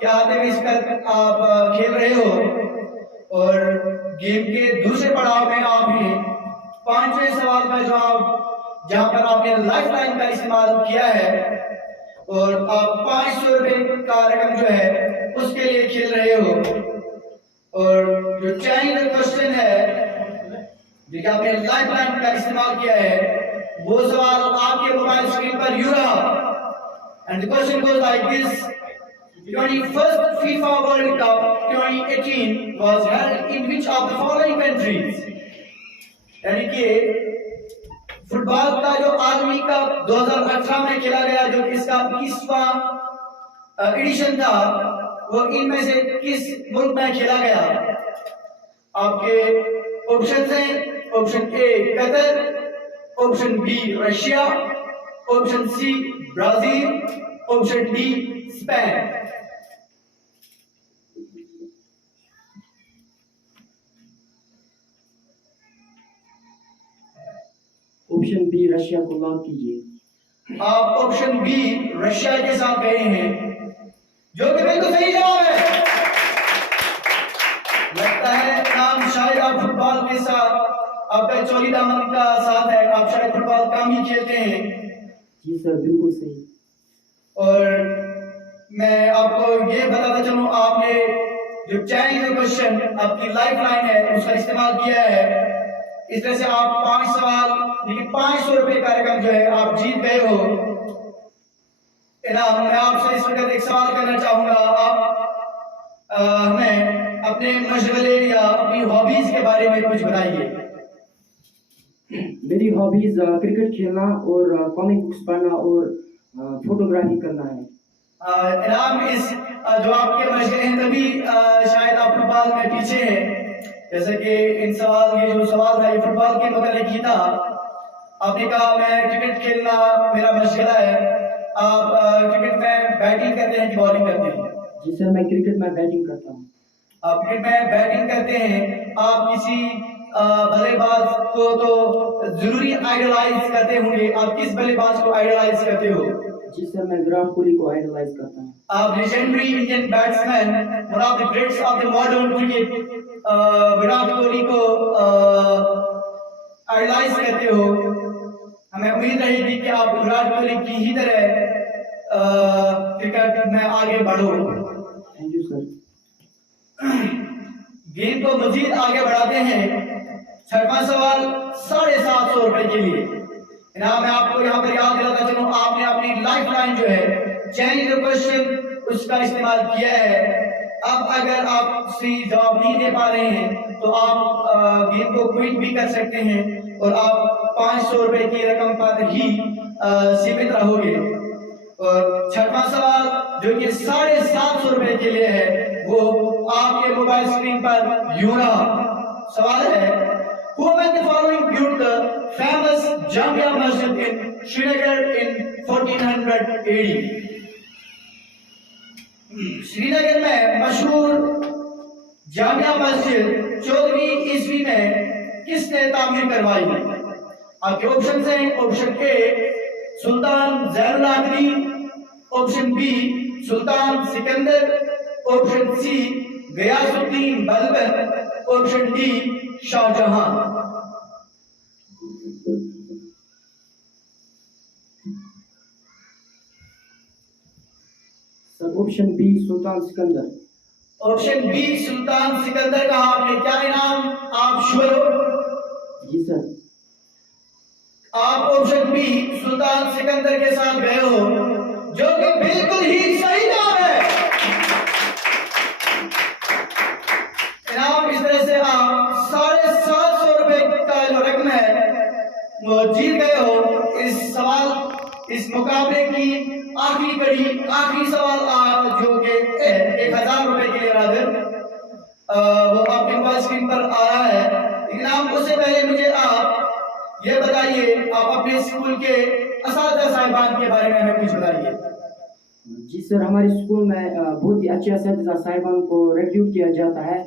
के आते हुए इसका आप खेल रहे हो। और गेम के दूसरे पड़ाव में आपने 5वें सवाल का जवाब, जहां पर आपने लाइफ लाइन का इस्तेमाल किया है, और आप 500 रुपए का रकम जो है उसके लिए खेल रहे हो। और जो चेंज द क्वेश्चन है जो कि आपने लाइफ लाइन का इस्तेमाल किया है, वो सवाल आपके मोबाइल स्क्रीन पर यूं रहा। And the question goes like this, 21st FIFA World Cup 2018 was held in which of the following countries। यानी कि फुटबॉल का जो आलमी कप 2018 में खेला गया, जो इसका 21वां एडिशन था, वो इनमें से किस मुल्क में खेला गया। आपके ऑप्शन हैं, option A Qatar, option B Russia, option C Brazil, option D Spain. Option B Russia को लॉक कीजिए। आप ऑप्शन बी रशिया के साथ गए हैं। जो कि बिल्कुल सही जवाब है। लगता है नाम शायद आप फुटबॉल के साथ आपका चोरी दामन का साथ है, आप शायद फुटबॉल कम ही खेलते हैं। जी सर, बिल्कुल सही। और मैं आपको ये बताता चलूं, आपने जो चैलेंज क्वेश्चन आपकी लाइफ लाइन है उसका इस्तेमाल किया है। इस तरह से आप 5 सवाल लेकिन 500 रुपए का रकम जो है आप जीत गए हो। इनाम मैं आपसे इस वक्त एक सवाल करना चाहूंगा। आप हमें अपने मशगले या अपनी हॉबीज के बारे में कुछ बताइए। मेरी हॉबीज क्रिकेट खेलना और कॉमिक बुक्स पढ़ना और फोटोग्राफी करना है। इनाम इस जो आपके मशगले हैं तभी शायद आप फुटबॉल में पीछे हैं। जैसे कि इन सवाल ये जो सवाल था ये फुटबॉल के मुतालिक ही था। आपने कहा मैं क्रिकेट खेलना मेरा मशगला है। आप क्रिकेट में बैटिंग करते हैं कि बॉलिंग करते हैं? जी सर, मैं क्रिकेट में बैटिंग करता हूँ। आप क्रिकेट में बैटिंग करते हैं। आप किसी बल्लेबाज को तो जरूरी आइडलाइज करते होंगे। आप किस बल्लेबाज को आइडलाइज करते हो? जी सर, मैं विराट कोहली को आइडलाइज करता हूँ। आप legendary Indian batsman, one of the greats of the modern cricket, Virat Kohli को आइडलाइज करते हो। हमें उम्मीद रहेगी कि आप विराट कोहली की ही तरह क्रिकेट में आगे बढ़ो। Thank you sir. गेम को मजीद आगे बढ़ाते हैं। छठवां सवाल 750 रुपए के लिए इनाम मैं आपको यहाँ पर याद दिलाता चलूं, आपने अपनी लाइफ लाइन जो है चैलेंज क्वेश्चन उसका इस्तेमाल किया है। अब अगर आप सही जवाब नहीं दे पा रहे हैं तो आप गेम को क्विट भी कर सकते हैं और आप 500 रुपए की रकम पर ही सीमित रहोगे। और छठवां सवाल जो कि 750 रुपए के लिए है वो आपके मोबाइल स्क्रीन पर यूं रहा। सवाल है, who among the following built the famous Jamia Masjid in Srinagar in 1400 AD? Srinagar में मशहूर जामिया मस्जिद 14वीं ईस्वी में किसने तामीर करवाई? आपके ऑप्शन हैं, option A Sultan Zainul Abidin, option B Sultan Sikandar, option C Ghiyasuddin Balban, option D Shahjahan. Sir, option B Sultan Sikandar. Option B Sultan Sikandar का आपने क्या इनाम? आप श्योर हो? जी सर। आप ऑप्शन बी सुल्तान सिकंदर के साथ गए हो, जो कि बिल्कुल ही सही जवाब है। इनाम इस तरह से आप 750 रुपए का जो रकम है वो जीत गए हो। इस मुकाबले की आखिरी कड़ी, आखिरी सवाल जो कि 1000 रुपए के लिए राधर वो आपके मोबाइल स्क्रीन पर आ रहा है। लेकिन आप उससे पहले मुझे आप ये बताइए, आप अपने स्कूल के असातिज़ा साहिबान के बारे में हमें कुछ बताइए। जी सर, हमारे स्कूल में बहुत ही अच्छे असातिज़ा साहिबान को रिक्रूट किया जाता है,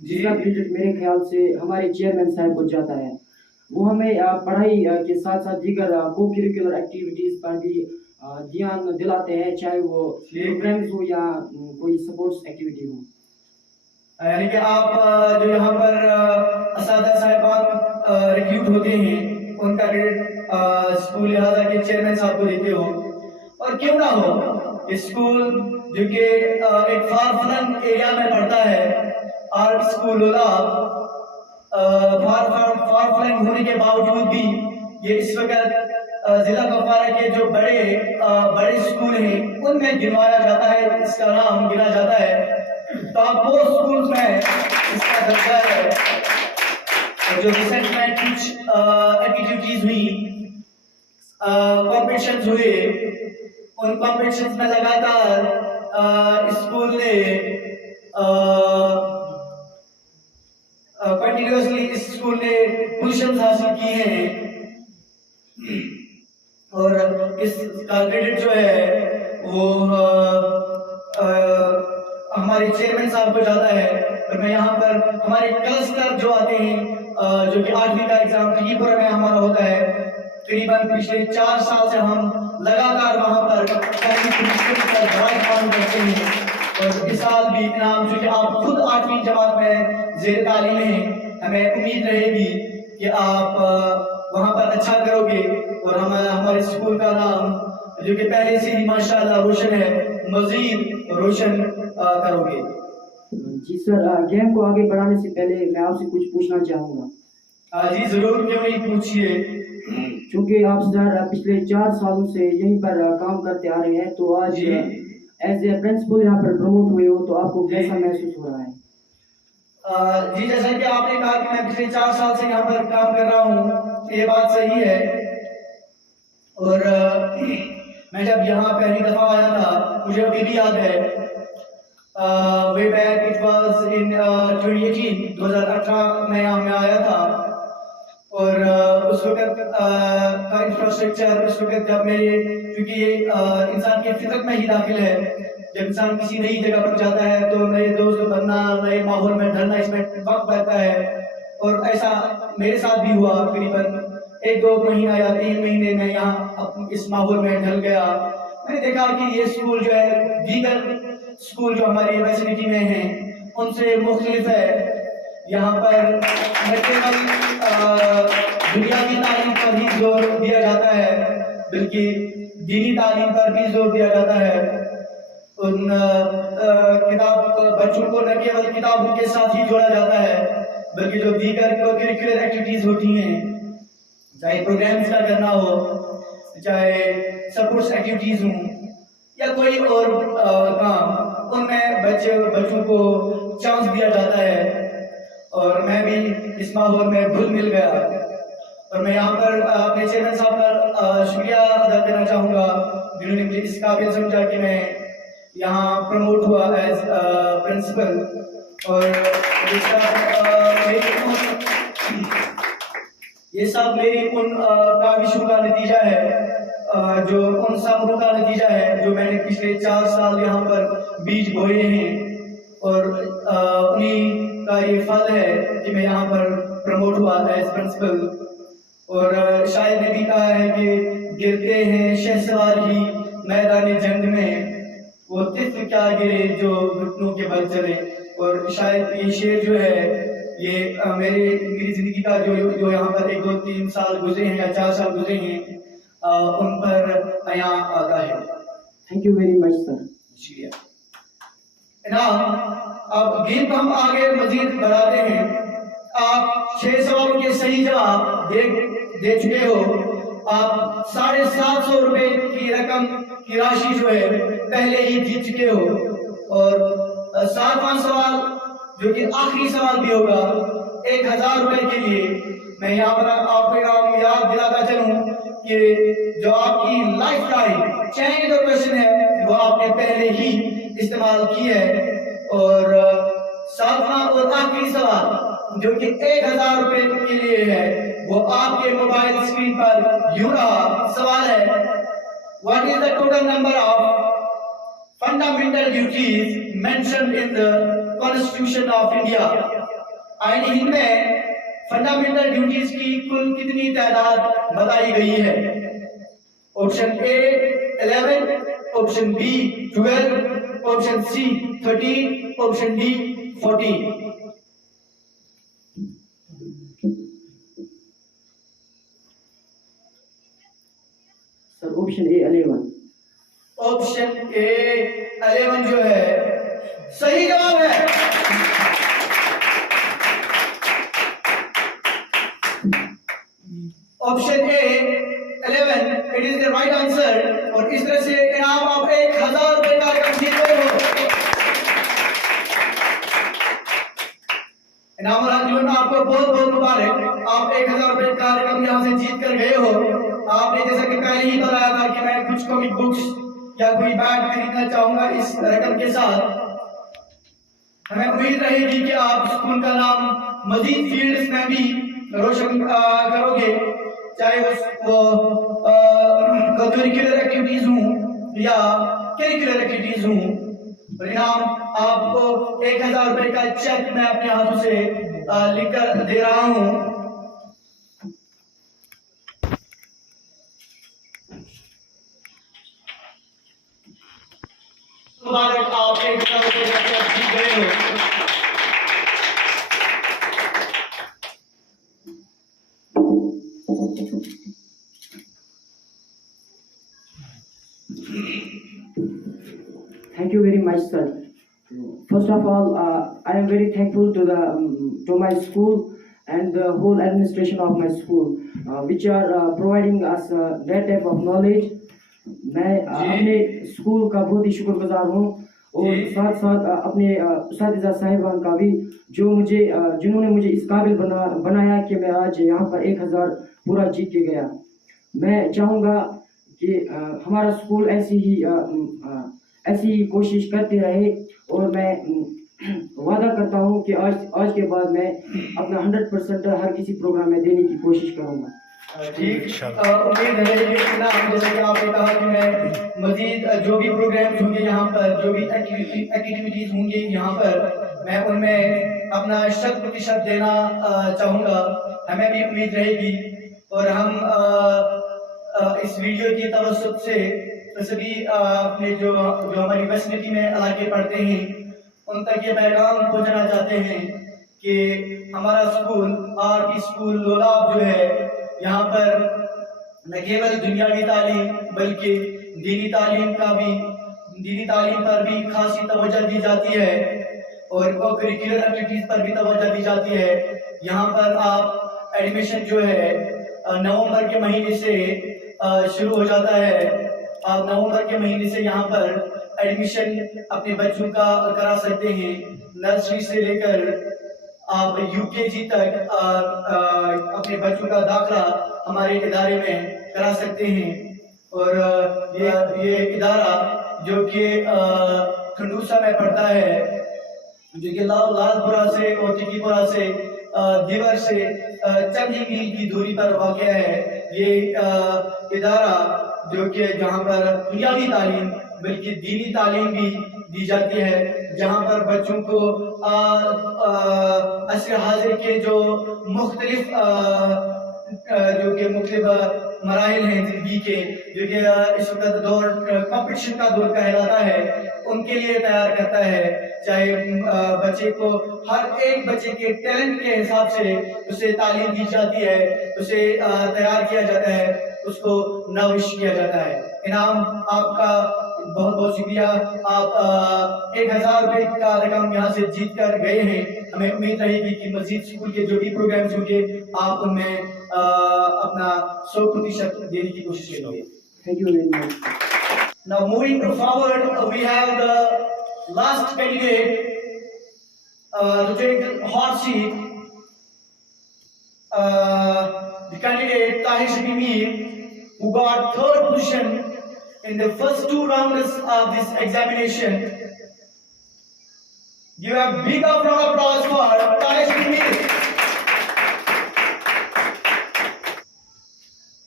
जिसका क्रेडिट मेरे ख्याल से हमारे चेयरमैन साहब को जाता है। वो हमें पढ़ाई के साथ साथ दीगर को करिकुलर एक्टिविटीज़ पर भी ध्यान दिलाते हैं, चाहे वो प्रोग्राम्स हो या कोई स्पोर्ट्स एक्टिविटी हो। यानी कि आप जो यहाँ पर असातिज़ा साहिबान रिक्रूट होते हैं उनका क्रेडिट स्कूल लिहाजा के चेयरमैन साहब को देते हो। और क्यों ना हो, स्कूल जो कि एक फार फ्लंग एरिया में पड़ता है, आर्ट स्कूल फार फ्लंग होने के बावजूद भी ये इस वक्त जिला कुपवारा के जो बड़े स्कूल हैं उनमें गिनवाया जाता है, इसका नाम गिना जाता है। तो आप वो स्कूल में इसका दर्जा है। जो रिसेंट में कुछ एक्टिविटीज हुई, कॉम्पिटिशंस हुए, उन कॉम्पिटिशंस में लगातार स्कूल ने कंटिन्यूअसली इस स्कूल ने पोजीशंस हासिल की हैं और इसका क्रेडिट जो है वो हमारे चेयरमैन साहब को जाता है। और मैं यहाँ पर हमारे क्लस्टर जो आते हैं, जो कि 8वीं का एग्जाम त्रिपुरा में हमारा होता है, करीबन पिछले 4 साल से हम लगातार वहाँ पर दवाई काम करते हैं, और इस साल भी इनाम जो कि आप खुद 8वीं जमात में ज़ेर तालीम हैं, हमें उम्मीद रहेगी कि आप वहाँ पर अच्छा करोगे और हम हमारे स्कूल का नाम जो कि पहले से ही माशाल्लाह रोशन है, मजीद रोशन करोगे। जी सर, गेम को आगे बढ़ाने से पहले मैं आपसे कुछ पूछना चाहूँगा। जी जरूर, क्यों नहीं, पूछिए। क्योंकि आप सर पिछले 4 सालों से यहीं पर काम करते आ रहे हैं, तो आज जी। एज ए प्रिंसिपल यहाँ पर प्रमोट हुए हो, तो आपको जी। कैसा महसूस हो रहा है? जी, जैसा कि आपने कहा कि मैं पिछले 4 साल से यहाँ पर काम कर रहा हूँ, ये बात सही है। और मैं जब यहाँ पहली दफा आया था, मुझे अभी भी याद है, way back it was in 2018 में यहाँ में आया था। और उस वक्त का इंफ्रास्ट्रक्चर, उस वक्त जब मेरे, क्योंकि ये इंसान की फितरत में ही दाखिल है, जब इंसान किसी नई जगह पर जाता है तो नए दोस्त बनना, नए माहौल में ढलना, इसमें वक्त लगता है। और ऐसा मेरे साथ भी हुआ, करीबन 1-2 महीना या 3 महीने में यहाँ इस माहौल में ढल गया। मैंने देखा कि ये स्कूल जो है दीगर स्कूल जो हमारी यूनिवर्सिटी में हैं उनसे मुख्तलिफ है। यहाँ पर न केवल दुनियावी तालीम पर ही जोर दिया जाता है, बल्कि दीनी तालीम पर भी जोर दिया जाता है। उन बच्चों को न केवल किताबों के साथ ही जोड़ा जाता है, बल्कि जो दीगर करिकुलर एक्टिविटीज होती हैं, चाहे प्रोग्राम्स का करना हो, चाहे सपोर्ट्स एक्टिविटीज हों या कोई और काम, उनमें बच्चों को चांस दिया जाता है। और मैं भी इस माहौल में घुल मिल गया। और मैं यहाँ पर अपने चेयरमैन साहब का शुक्रिया अदा करना चाहूँगा, जिन्होंने मुझे इस काबिल समझा कि मैं यहाँ प्रमोट हुआ एज प्रिंसिपल। और ये सब मेरी उन काविशों का नतीजा है, जो उन सबरों का नतीजा है जो मैंने पिछले 4 साल यहाँ पर बीज बोए हैं। और उन्हीं का ये फल है कि मैं यहाँ पर प्रमोट हुआ एज प्रिंसिपल। और शायद ने भी कहा है कि गिरते हैं शहसवार ही मैदान जंग में, वो तिफ क्या गिरे जो घुटनों के बल चले। और शायद ये शेर जो है ये मेरी जिंदगी का जो यहाँ पर 1-2-3 साल गुजरे हैं या 4 साल गुजरे हैं, उन पर यहाँ आता है। Thank you very much sir. शुक्रिया। अब गेम को हम आगे मजीद बढ़ाते हैं। आप 6 सवालों के सही जवाब दे चुके हो। आप 750 रुपए की रकम की राशि जो है पहले ही जीत चुके हो। और 7वां सवाल जो कि आखिरी सवाल भी होगा 1000 रुपए के लिए, मैं यहाँ पर आपको याद दिलाता चलूं कि जो आपकी लाइफ टाइम चैलेंज जो क्वेश्चन है वो आपने पहले ही इस्तेमाल की है। और 7वां और आखिरी सवाल जो कि 1000 रुपए के लिए है, वो आपके मोबाइल स्क्रीन पर यूं रहा। सवाल है, what is the total number of fundamental duties mentioned in the constitution of India? आईन हिंद में फंडामेंटल ड्यूटीज की कुल कितनी तादाद बताई गई है? Option A 11, option B 12, option C 13, option D 14। Sir option A 11। Option A 11 जो है सही जवाब है। Option A 11 it is the right answer. और इस तरह से इनाम आप 1000 रुपए का रकम जीत गए हो। इनाम वाला आपको बहुत बहुत मुबारक। आप 1000 रुपए का रकम यहाँ से जीत कर गए हो। आपने जैसा कि पहले ही बताया था कि मैं कुछ कॉमिक बुक्स या कोई बैग खरीदना चाहूंगा इस रकम के साथ। हमें उम्मीद रहेगी कि आप स्कूल का नाम मजीद फील्ड्स में भी रोशन करोगे, चाहे वो करिकुलर एक्टिविटीज हों या करिकुलर एक्टिविटीज हों। और इनाम आपको 1000 रुपए का चेक मैं अपने हाथों से लिखकर दे रहा हूं। मुबारक, आप 1000 रुपये का जीत गए हो। Thank you very much, sir. First of all, I am very thankful to to my school and the whole administration of my school, which are providing us that type of knowledge. मैं अपने school का बहुत ही शुक्रगुजार हूँ और जी। साथ साथ अपने उस्तादिज़ा साहिबान का भी जो मुझे जिन्होंने मुझे इस काबिल बनाया कि मैं आज यहाँ पर 1000 पूरा जीत के गया। मैं चाहूँगा कि हमारा स्कूल ऐसी ही कोशिश करते रहे और मैं वादा करता हूँ कि आज के बाद मैं अपना 100% हर किसी प्रोग्राम में देने की कोशिश करूँगा। ठीक, उम्मीद है कि इतना जैसे कि आपने कहा कि मैं मजीद जो भी प्रोग्राम्स होंगे यहाँ पर, जो भी एक्टिविटीज होंगी यहाँ पर, मैं उनमें अपना 100% देना चाहूँगा। हमें भी उम्मीद रहेगी और हम इस वीडियो की तवज्जुह से सभी अपने जो हमारी वेसिनिटी में इलाके पढ़ते हैं उन तक ये पैगाम पहुँचाना चाहते हैं कि हमारा स्कूल आरपी स्कूल लोलाब जो है, यहाँ पर न केवल दुनियावी तालीम बल्कि दीनी तालीम पर भी खासी तवज्जो दी जाती है और को करिकुलर एक्टिविटीज पर भी तवज्जो दी जाती है। यहाँ पर आप एडमिशन जो है नवंबर के महीने से शुरू हो जाता है। आप नवंबर के महीने से यहाँ पर एडमिशन अपने बच्चों का करा सकते हैं। नर्सरी से लेकर आप यूकेजी तक अपने बच्चों का दाखिला हमारे इदारे में करा सकते हैं। और ये इदारा जो कि खंडूसा में पड़ता है, जो कि लालपुरा से और टिकीपुरा से दीवर से चंद ही मील की दूरी पर वाक़या है। ये इदारा जो कि जहाँ पर दुनियावी तालीम बल्कि दीनी तालीम भी दी जाती है, जहाँ पर बच्चों को असर हाजिर के जो मुख्तलिफ मराहिल हैं जिंदगी के, जो कि इस वक्त दौर कंपटीशन का दौर कहलाता है, उनके लिए तैयार करता है। चाहे बच्चे को हर एक बच्चे के टैलेंट के हिसाब से उसे तालीम दी जाती है, उसे तैयार किया जाता है, उसको नविश किया जाता है। इनाम आपका बहुत बहुत शुक्रिया। आप 1000 रुपये का रकम यहाँ से जीत कर गए हैं। हमें उम्मीद रहेगी कि मजीद स्कूल के जो भी प्रोग्राम्स होंगे आप उनमें अपना 100% देने की कोशिश करेंगे। Thank you very much. Now moving forward, we have the last candidate to take the hot seat. The candidate Tahir Shimir, who got 3rd position in the first 2 rounds of this examination. Give a big round of applause for Tahir Shimir.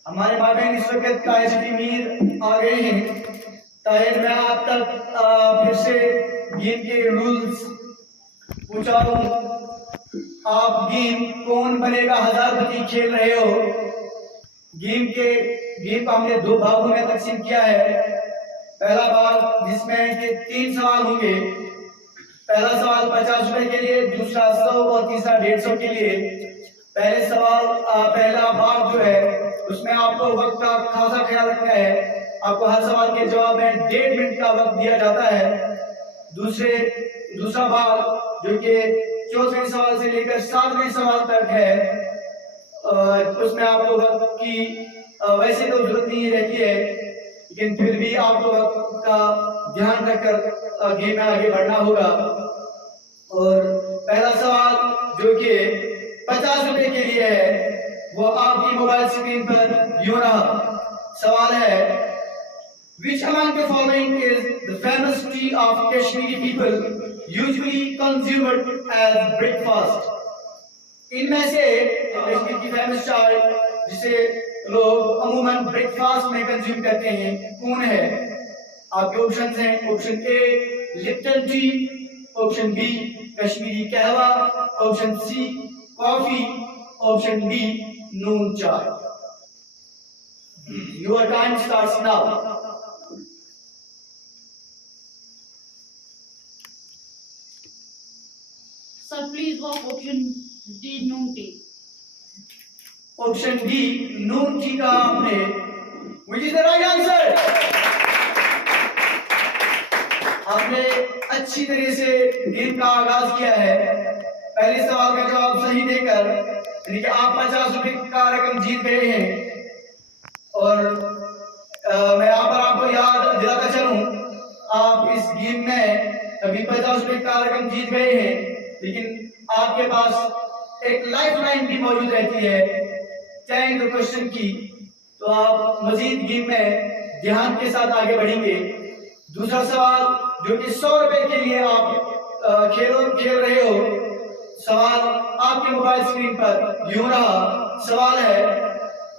हमारे माबेन इस वक्त ताहिर शमीर आ गए हैं। ताहिर, मैं आप तक फिर से गेम के रूल्स पूछा हूँ। आप गेम कौन बनेगा हजारपति खेल रहे हो। गेम को हमने 2 भागों में तकसीम किया है। पहला भाग जिसमें के 3 सवाल होंगे। पहला सवाल 50 रुपए के लिए, दूसरा 100 और तीसरा 150 के लिए। पहला भाग जो है उसमें आपको वक्त का खासा ख्याल रखना है। आपको हर सवाल के जवाब में 1.5 मिनट का वक्त दिया जाता है। दूसरा भाग जो कि 4वें सवाल से लेकर 7वें सवाल तक है, उसमें आपको वक्त की वैसे तो जरूरत नहीं रहती है, लेकिन फिर भी आपको वक्त का ध्यान रखकर गेम में आगे बढ़ना होगा। और पहला सवाल जो कि 50 रुपए के लिए है वो आपकी मोबाइल स्क्रीन पर यूं रहा। सवाल है, Which among the following is the famous tea of Kashmiri people usually consumed as breakfast? इनमें से कश्मीर की फेमस चाय जिसे लोग अमूमन ब्रेकफास्ट में कंज्यूम करते हैं कौन है? आपके ऑप्शंस हैं। Option A Lipton tea, option B Kashmiri kahwa, option C coffee, option D noon chai. Your time starts now. lock option D noon tea. Option D noon tea का आपने, which is the right answer. आपने अच्छी तरह से गेम का आगाज किया है। पहले सवाल का जवाब सही देकर यानी कि आप 50 रुपए का रकम जीत गए हैं। और मैं यहाँ पर आपको याद दिलाता चलूं, आप इस गेम में अभी 50 रुपए का रकम जीत गए हैं, लेकिन आपके पास एक लाइफ लाइन भी मौजूद रहती है 10 क्वेश्चन की। तो आप मजीद गेम में ध्यान के साथ आगे बढ़ेंगे। दूसरा सवाल जो कि 100 रुपए के लिए आप खेल रहे हो, सवाल आपके मोबाइल स्क्रीन पर यूं रहा। सवाल है,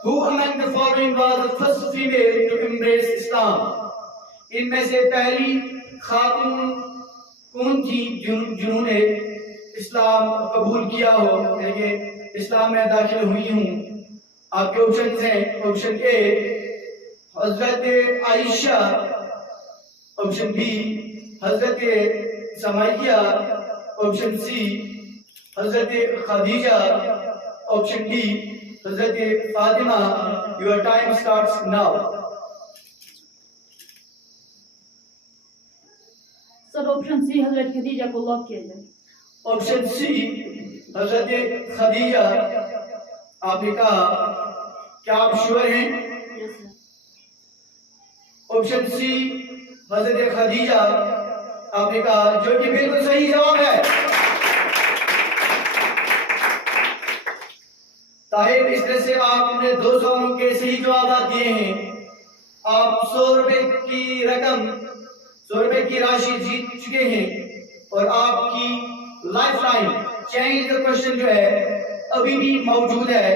Who among the following was the first female to embrace Islam? इनमें से पहली खातून कौन थी जिन्होंने इस्लाम कबूल किया हो, यानी कि इस्लाम में दाखिल हुई हूँ? आपके ऑप्शन हैं, ऑप्शन ए हजरत आयशा, ऑप्शन बी हजरत समैया, option C Hazrat Khadija, option D Hazrat Fatima. Your time starts now. Sir option C Hazrat Khadija को लॉक किया जाए। ऑप्शन सी हजरत खदीजा आपने कहा, क्या आप श्योर हैं? Yes sir. Option C Hazrat Khadija आपने कहा, जो कि बिल्कुल सही जवाब है। ताहिर, इस तरह से आपने 2 सवालों के सही जवाब दिए हैं। आप 100 रुपए की रकम, 100 रुपए की राशि जीत चुके हैं और आपकी life line change the question जो है अभी भी मौजूद है।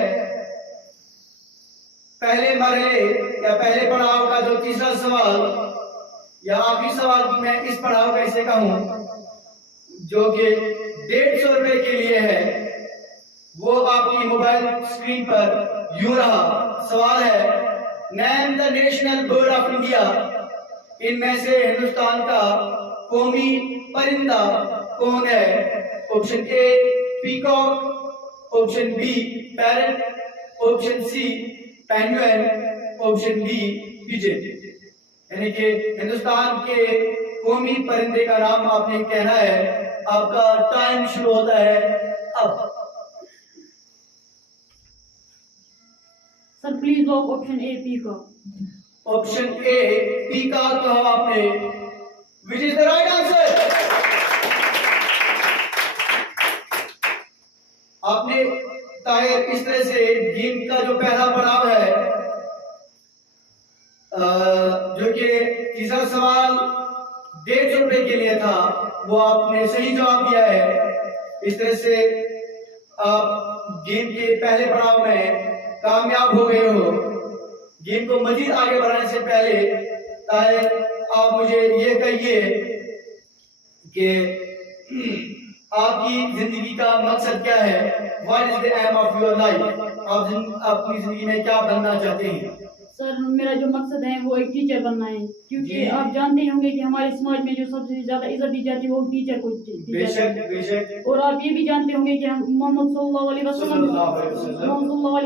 पहले मरहले या पहले पड़ाव का जो तीसरा सवाल या आखिरी सवाल, मैं इस पड़ाव का इसे कहूं, जो कि 150 रुपए के लिए है, वो आपकी मोबाइल स्क्रीन पर यूं रहा। सवाल है, name the national bird of India. इनमें से हिंदुस्तान का कौमी परिंदा कौन है? Option A peacock, option B parrot, option C penguin, option D pigeon. यानी कि हिंदुस्तान के कौमी परिंदे का नाम आपने कहना है। आपका टाइम शुरू होता है अब। Sir please lock option A peacock. Option A peacock कहा आपने, which is the right answer. आपने ताहिर इस तरह से गेम का जो पहला पड़ाव है, जो कि तीसरा सवाल 150 रुपए के लिए था, वो आपने सही जवाब दिया है। इस तरह से आप गेम के पहले पड़ाव में कामयाब हो गए हो। गेम को मजीद आगे बढ़ाने से पहले ताहिर, आप मुझे ये कहिए कि आपकी जिंदगी का मकसद क्या है? What is the aim of your life? आप अपनी जिंदगी में क्या बनना चाहते हैं? सर मेरा जो मकसद है वो एक टीचर बनना है, क्योंकि आप जानते ही होंगे कि हमारे समाज में जो सबसे ज्यादा इज्जत दी जाती है वो टीचर को दी जाती है। बेशक बेशक। और आप ये भी जानते होंगे कि हम मोहम्मद सल्लल्लाहु अलैहि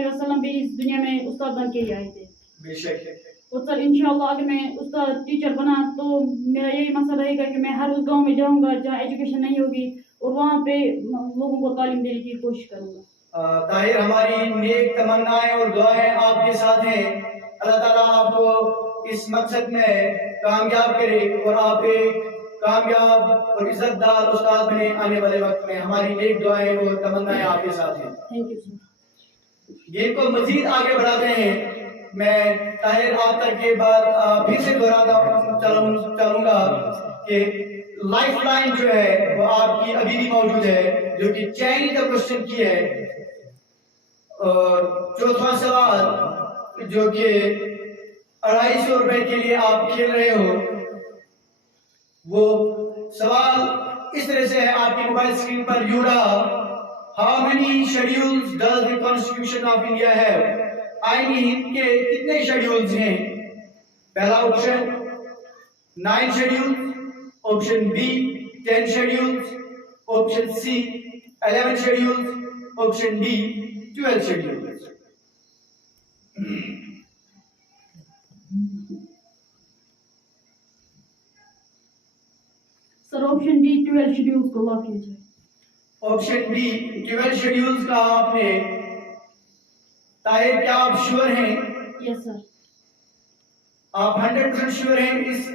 वसल्लम भी इस दुनिया में उस्ताद बन के ही आए थे। बेशक। और सर इंशाल्लाह अगर मैं उस्ताद टीचर बना तो मेरा यही मकसद रहेगा कि मैं हर उस गांव में जाऊंगा जहाँ एजुकेशन नहीं होगी और वहाँ पे लोगों को तालीम देने की कोशिश करूंगा। ताहिर, हमारी नेक तमन्नाएं और दुआएं आपके साथ हैं। अल्लाह ताला आपको इस मकसद में कामयाब करे और आप एक कामयाब और इज्जतदार उस्ताद बने आने वाले वक्त में। हमारी नेक दुआएं और तमन्नाएं आपके साथ हैं। Thank you sir. गेम को मजीद आगे बढ़ाते हैं। मैं ताहिर आप तक के बाद फिर से दोहराता चलूंगा कि लाइफ लाइन जो है वो आपकी अभी भी मौजूद है, जो कि चैन का क्वेश्चन की है। और चौथा सवाल जो कि 250 रुपए के लिए आप खेल रहे हो, वो सवाल इस तरह से है, आपकी मोबाइल स्क्रीन पर यूं रहा, how many schedules does the constitution of India have? आईन हिंद के कितने शेड्यूल्स हैं? पहला option 9 schedules, option B 10 schedules, option C 11 schedules, option D 12 schedules. Sir option D 12 schedules को लॉक किया जाए। ऑप्शन डी 12 शेड्यूल्स का आपने, ताहिर क्या आप श्योर हैं? Yes sir. आप 100% श्योर हैं इस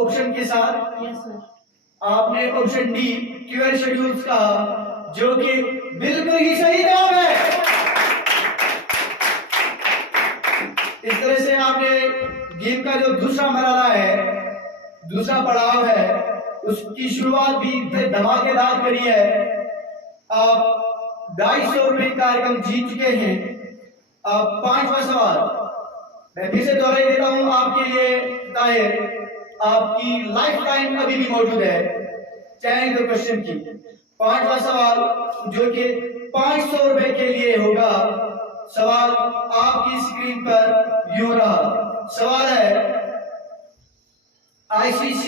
ऑप्शन के साथ? Yes sir. आपने ऑप्शन डी 12 शेड्यूल्स का, जो कि बिल्कुल ही सही जवाब है। इस तरह से आपने गेम का जो दूसरा मरहला है, दूसरा पड़ाव है, उसकी शुरुआत भी धमाकेदार करी है। आप 250 रुपए का रकम जीत चुके हैं। अब 5वां सवाल मैं फिर से दोहराई देता हूं आपके लिए ताहिर, आपकी लाइफ लाइन अभी भी मौजूद है चैलेंज द क्वेश्चन की। 5वां सवाल जो कि 500 रुपए के लिए होगा। सवाल आपकी स्क्रीन पर यूं रहा। सवाल है, ICC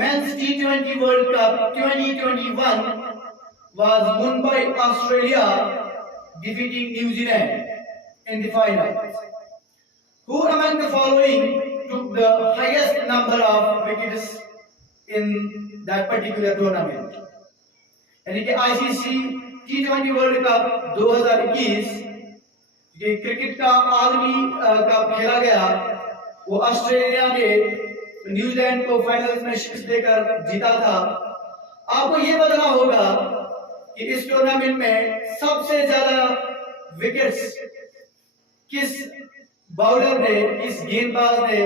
Men's T20 World Cup 2021 was won by Australia, defeating New Zealand in the final. Who among the following took the highest number of wickets in that particular tournament? यानी कि ICC T20 World Cup 2021 ये cricket का आलमी cup खेला गया, वो Australia ने New Zealand को फाइनल्स में शिकस्त देकर जीता था। आपको ये बताना होगा कि इस टूर्नामेंट में सबसे ज्यादा विकेट्स किस बॉलर ने, किस गेंदबाज ने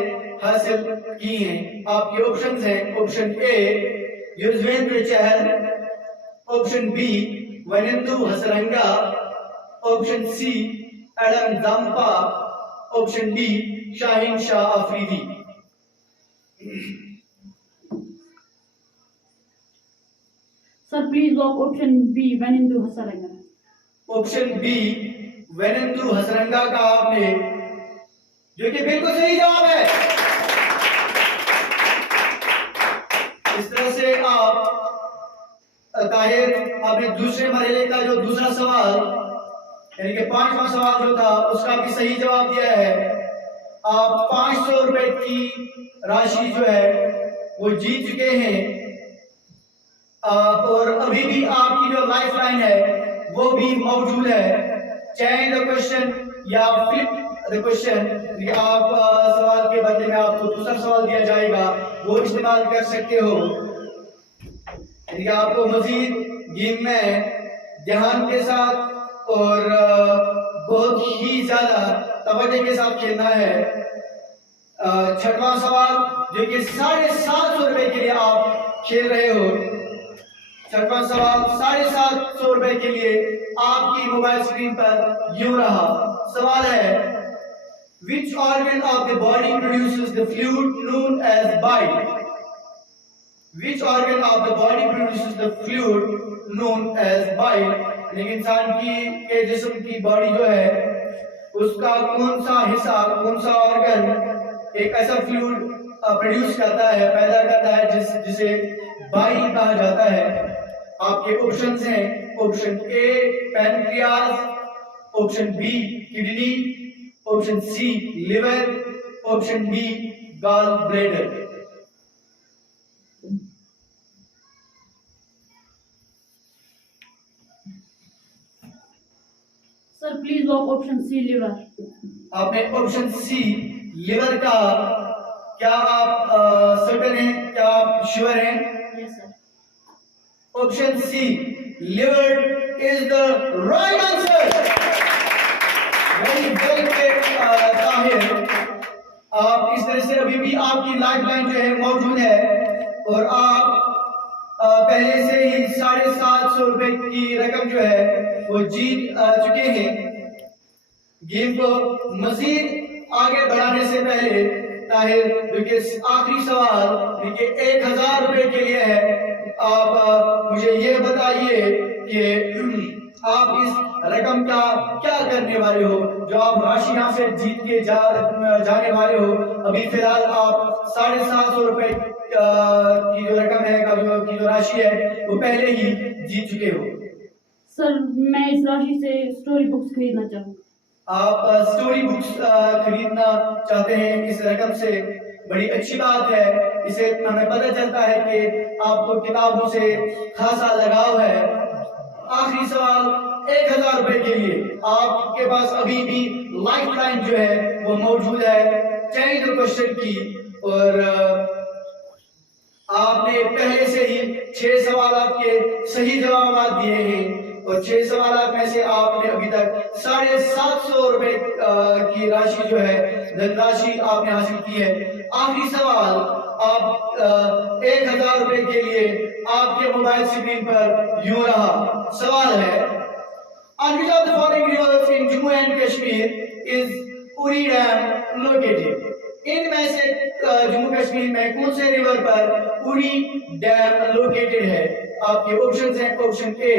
हासिल की हैं। आपके ऑप्शंस हैं, option A Yuzvendra Chahal, option B Wanindu Hasaranga, option C Adam Zampa, option D Shaheen Shah Afridi. Sir please lock option B Wanindu Hasaranga. Option B Wanindu Hasaranga का आपने, जो कि बिल्कुल सही जवाब है। इस तरह से आप ताहिर आपने दूसरे मरहले का जो दूसरा सवाल यानी कि 5वां सवाल जो था उसका भी सही जवाब दिया है। आप 500 रुपए की राशि जो है वो जीत चुके हैं। और अभी भी आपकी जो लाइफ लाइन है वो भी मौजूद है। चेंज द क्वेश्चन या फ्लिप द क्वेश्चन, आप सवाल के बदले में आपको दूसरा सवाल दिया जाएगा, वो इस्तेमाल कर सकते हो। यदि आपको मजीद गेम में ध्यान के साथ और बहुत ही ज्यादा तवज्जो के साथ खेलना है। 6वां सवाल जो कि 750 रुपए के लिए आप खेल रहे हो। 6वां सवाल 750 रुपए के लिए आपकी मोबाइल स्क्रीन पर यूं रहा। सवाल है, Which organ of the body produces the fluid known as bile? Which organ of the body produces the fluid known as bile? लेकिन इंसान के जिस्म की बॉडी जो है उसका कौन सा हिस्सा, कौन सा ऑर्गन एक ऐसा फ्लूइड प्रोड्यूस करता है, पैदा करता है जिसे बाइल कहा जाता है। आपके ऑप्शंस हैं, option A pancreas, option B kidney, option C liver, option D gall bladder. Sir please lock option C liver. आपने ऑप्शन सी लिवर का, क्या आप सर्टेन हैं, क्या आप श्योर हैं? Yes sir. Option C liver is the right answer. Very well played Tahir. आप इस तरह से अभी भी आपकी लाइफ लाइन जो है मौजूद है और आप पहले से ही 750 रुपए की रकम जो है वो जीत चुके हैं। गेम को मजीद आगे बढ़ाने से पहले ताहिर देखिए आखिरी सवाल देखिए 1000 रुपए के लिए है। आप मुझे ये बताइए कि आप इस रकम का क्या करने वाले हो? जो आप राशि यहाँ से जीत के जाने वाले हो, अभी फिलहाल आप 750 रुपए की जो रकम है की जो राशि है वो पहले ही जीत चुके हो। सर मैं इस राशि से स्टोरी बुक्स खरीदना चाहूँगा। आप स्टोरी बुक्स खरीदना चाहते हैं इस रकम से, बड़ी अच्छी बात है। इसे हमें पता चलता है कि आपको किताबों से खासा लगाव है। आखिरी सवाल 1000 रुपए के लिए आपके पास अभी भी लाइफ लाइन जो है वो मौजूद है चेंज द क्वेश्चन की, और आपने पहले से ही 6 सवाल के सही जवाब दिए हैं, और 6 सवाल में से आपने अभी तक 750 रुपए की राशि जो है धनराशि आपने हासिल की है। आखिरी सवाल आप 1000 रुपए के लिए आपके मोबाइल स्क्रीन पर यूं रहा। सवाल है, on which of the following rivers in Jammu and Kashmir is Uri Dam located? इनमें से जम्मू कश्मीर में कौन से रिवर पर उरी डैम लोकेटेड है? आपके ऑप्शन हैं, option A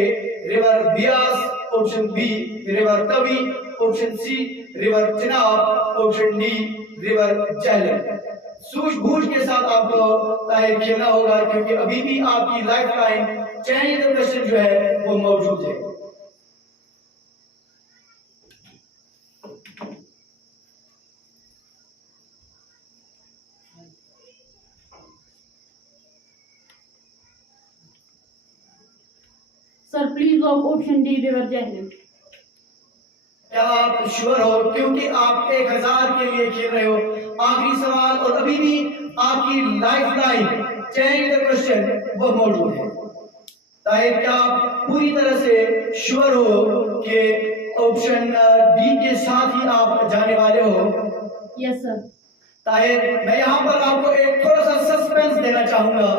river Beas, option B river Tawi, option C river Chenab, option D river Jhelum. सूझबूझ के साथ आपको ताहिर खेलना होगा, क्योंकि अभी भी आपकी life line change the question जो है वो मौजूद है। Sir please lock option D river Jhelum. क्या आप श्योर हो? क्योंकि आप 1000 के लिए खेल रहे हो। आखिरी सवाल और अभी भी आपकी life line change the question वो मौजूद है। ताहिर, क्या आप पूरी तरह से श्योर हो कि ऑप्शन डी के साथ ही आप जाने वाले हो? Yes sir. ताहिर, मैं यहाँ पर आपको एक थोड़ा सा सस्पेंस देना चाहूंगा।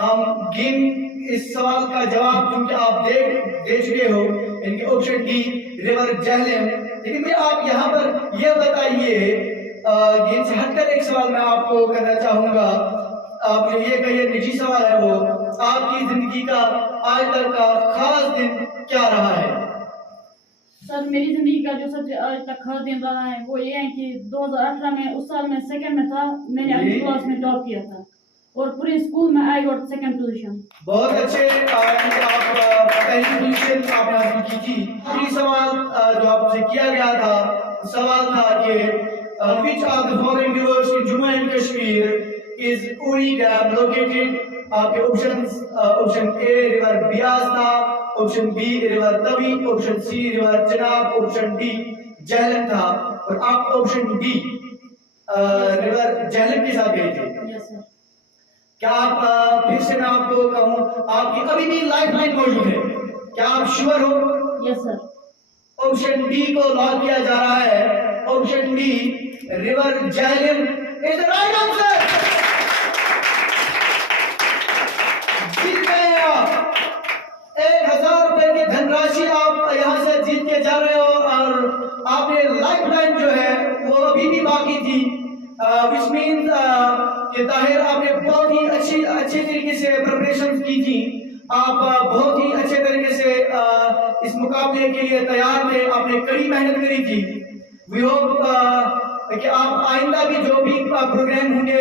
हम गेम इस सवाल का जवाब क्योंकि आप दे चुके हो, इनके ऑप्शन डी रिवर झेलम, लेकिन मैं आप यहाँ पर यह बताइए, गेम से हटकर एक सवाल मैं आपको करना चाहूंगा। आप जो ये कहिए निजी सवाल है, वो आपकी जिंदगी का आज तक का खास दिन क्या रहा है? सर मेरी जिंदगी का जो सबसे आज तक खास दिन रहा है वो ये है कि 2018 में, उस साल में सेकंड में था, मैंने अपनी क्लास में टॉप किया था और पूरे स्कूल में आई गॉट सेकंड पोजीशन। बहुत अच्छे, आप पहली पोजीशन आपने हासिल की थी। अगली सवाल जो आपसे किया गया था, सवाल था कि which of the following rivers in Jammu and Kashmir is Uri Dam located? आपके ऑप्शन ए रिवर बियास था, option B river Tawi, option C river Chenab, option D Jhelum था, और आप ऑप्शन डी रिवर झेलम के साथ गए थे। Yes sir. क्या आप फिर से मैं आपको कहूं, आपकी अभी भी लाइफ लाइन मौजूद है, क्या आप श्योर हो? Yes sir. ऑप्शन डी को लॉक किया जा रहा है। Option D river Jhelum is the right answer. जीत गए आप 1000 रुपए की धनराशि, आप यहां से जीत के जा रहे हो, और आपने लाइफ लाइन जो है वो अभी भी बाकी थी, विच मीन्स कि ताहिर आपने बहुत ही अच्छे तरीके से प्रिपरेशन की थी। आप बहुत ही अच्छे तरीके से इस मुकाबले के लिए तैयार थे, आपने कड़ी मेहनत करी थी। वी होप कि आप आइंदा भी जो भी प्रोग्राम होंगे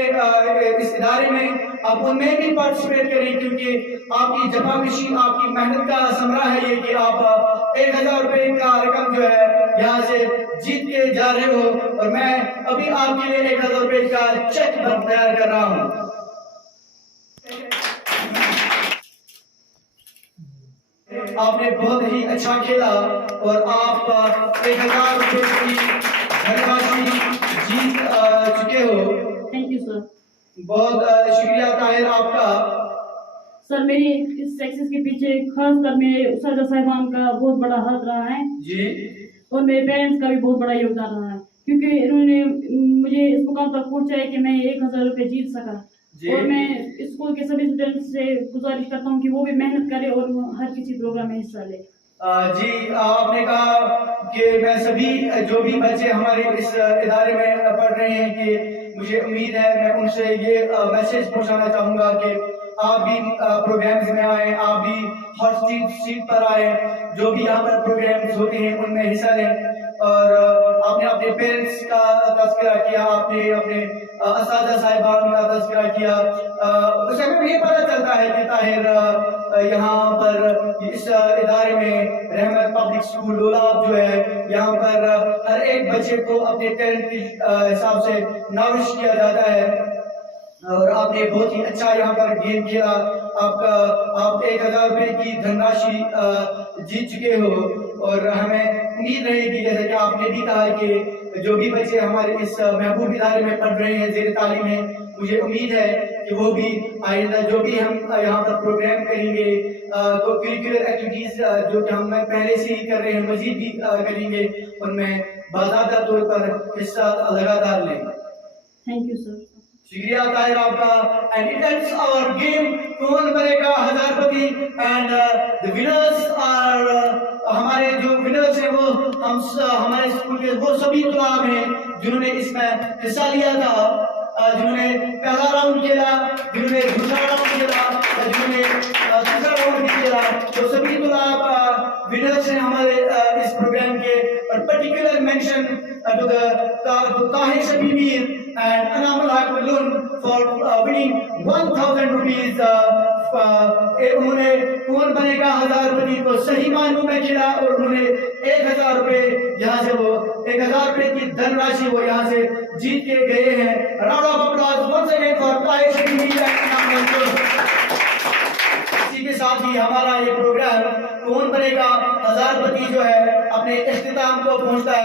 इस इदारे में, आप उनमें भी पार्टिसिपेट करें, क्योंकि आपकी जफाकशी, आपकी मेहनत का समरा है ये कि आप 1000 रुपए का रकम जो है यहाँ से जीत के जा रहे हो, और मैं अभी आपके लिए 1000 रुपए का चेक तैयार कर रहा हूँ। आपने बहुत ही अच्छा खेला और आप 1000 रुपए की धनराशि जीत चुके हो। Thank you sir. बहुत शुक्रिया ताहिर आपका। सर मेरी इस सक्सेस के पीछे खासकर मेरे उस्ताद साहिबान का बहुत बड़ा हाथ रहा है जी, और मेरे पेरेंट्स का भी बहुत बड़ा योगदान रहा है, क्योंकि इन्होंने मुझे इस मुकाम तक पहुंचाया कि मैं 1000 रुपये जीत सका। और मैं स्कूल के सभी स्टूडेंट्स से गुजारिश करता हूं कि वो भी मेहनत करें और हर किसी प्रोग्राम में हिस्सा ले। जी, आपने कहा कि मैं सभी जो भी बच्चे हमारे इस इदारे में पढ़ रहे हैं कि मुझे उम्मीद है, मैं उनसे ये मैसेज पहुंचाना चाहूंगा कि आप भी प्रोग्राम्स में आए, आप भी हर सीट पर आए, जो भी यहाँ पर प्रोग्राम्स होते हैं उनमें हिस्सा लें। और आपने अपने पेरेंट्स का तज़किरा किया, आपने अपने असातिज़ा साहिबान का तज़किरा किया। उससे हमें ये पता चलता है कि ताहिर यहाँ पर इस इदारे में रहमत पब्लिक स्कूल लोलाब जो है, यहाँ पर हर एक बच्चे को अपने टैलेंट के हिसाब से नाविश किया जाता है। और आपने बहुत ही अच्छा यहाँ पर गेम खेला। आप 1000 रुपये की धनराशि जीत चुके हो और हमें उम्मीद रहेगी, जैसे कि आपने भी कहा कि जो भी बच्चे हमारे इस महबूब इदारे में पढ़ रहे हैं, ज़ेर तालीम में, मुझे उम्मीद है कि वो भी आइंदा जो भी हम यहाँ पर प्रोग्राम करेंगे, तो करिकुलर एक्टिविटीज़ जो कि हम पहले से ही कर रहे हैं, मजीद भी करेंगे, उनमें बाकायदा तौर पर हिस्सा लगातार लें। Thank you sir. शुक्रिया ताहिर आपका। And it ends our game. कौन बनेगा हजारपति? एंड द विनर्स आर, हमारे जो विनर्स हैं वो हमारे स्कूल के वो सभी तलाब हैं जिन्होंने इसमें हिस्सा लिया था, जिन्होंने पहला राउंड खेला, जिन्होंने दूसरा राउंड खेला, जिन्होंने तीसरा राउंड भी खेला, तो सभी तलाब विनर्स हैं हमारे इस प्रोग्राम के। और particular mention to the Tahir Shabir and Anamul Haq Balloon for winning 1000 rupees। उन्होंने कौन बनेगा हजारपति को सही मानों में खेला और उन्होंने 1000 रुपए यहाँ से, वो 1000 रुपए की धनराशि वो यहाँ से जीत के गए हैं। Round of applause once again for Tahir Shabir and Anamul Haq। इसी के साथ ही हमारा ये प्रोग्राम कौन बनेगा हजारपति जो है अपने इख्तिताम को पहुंचता है।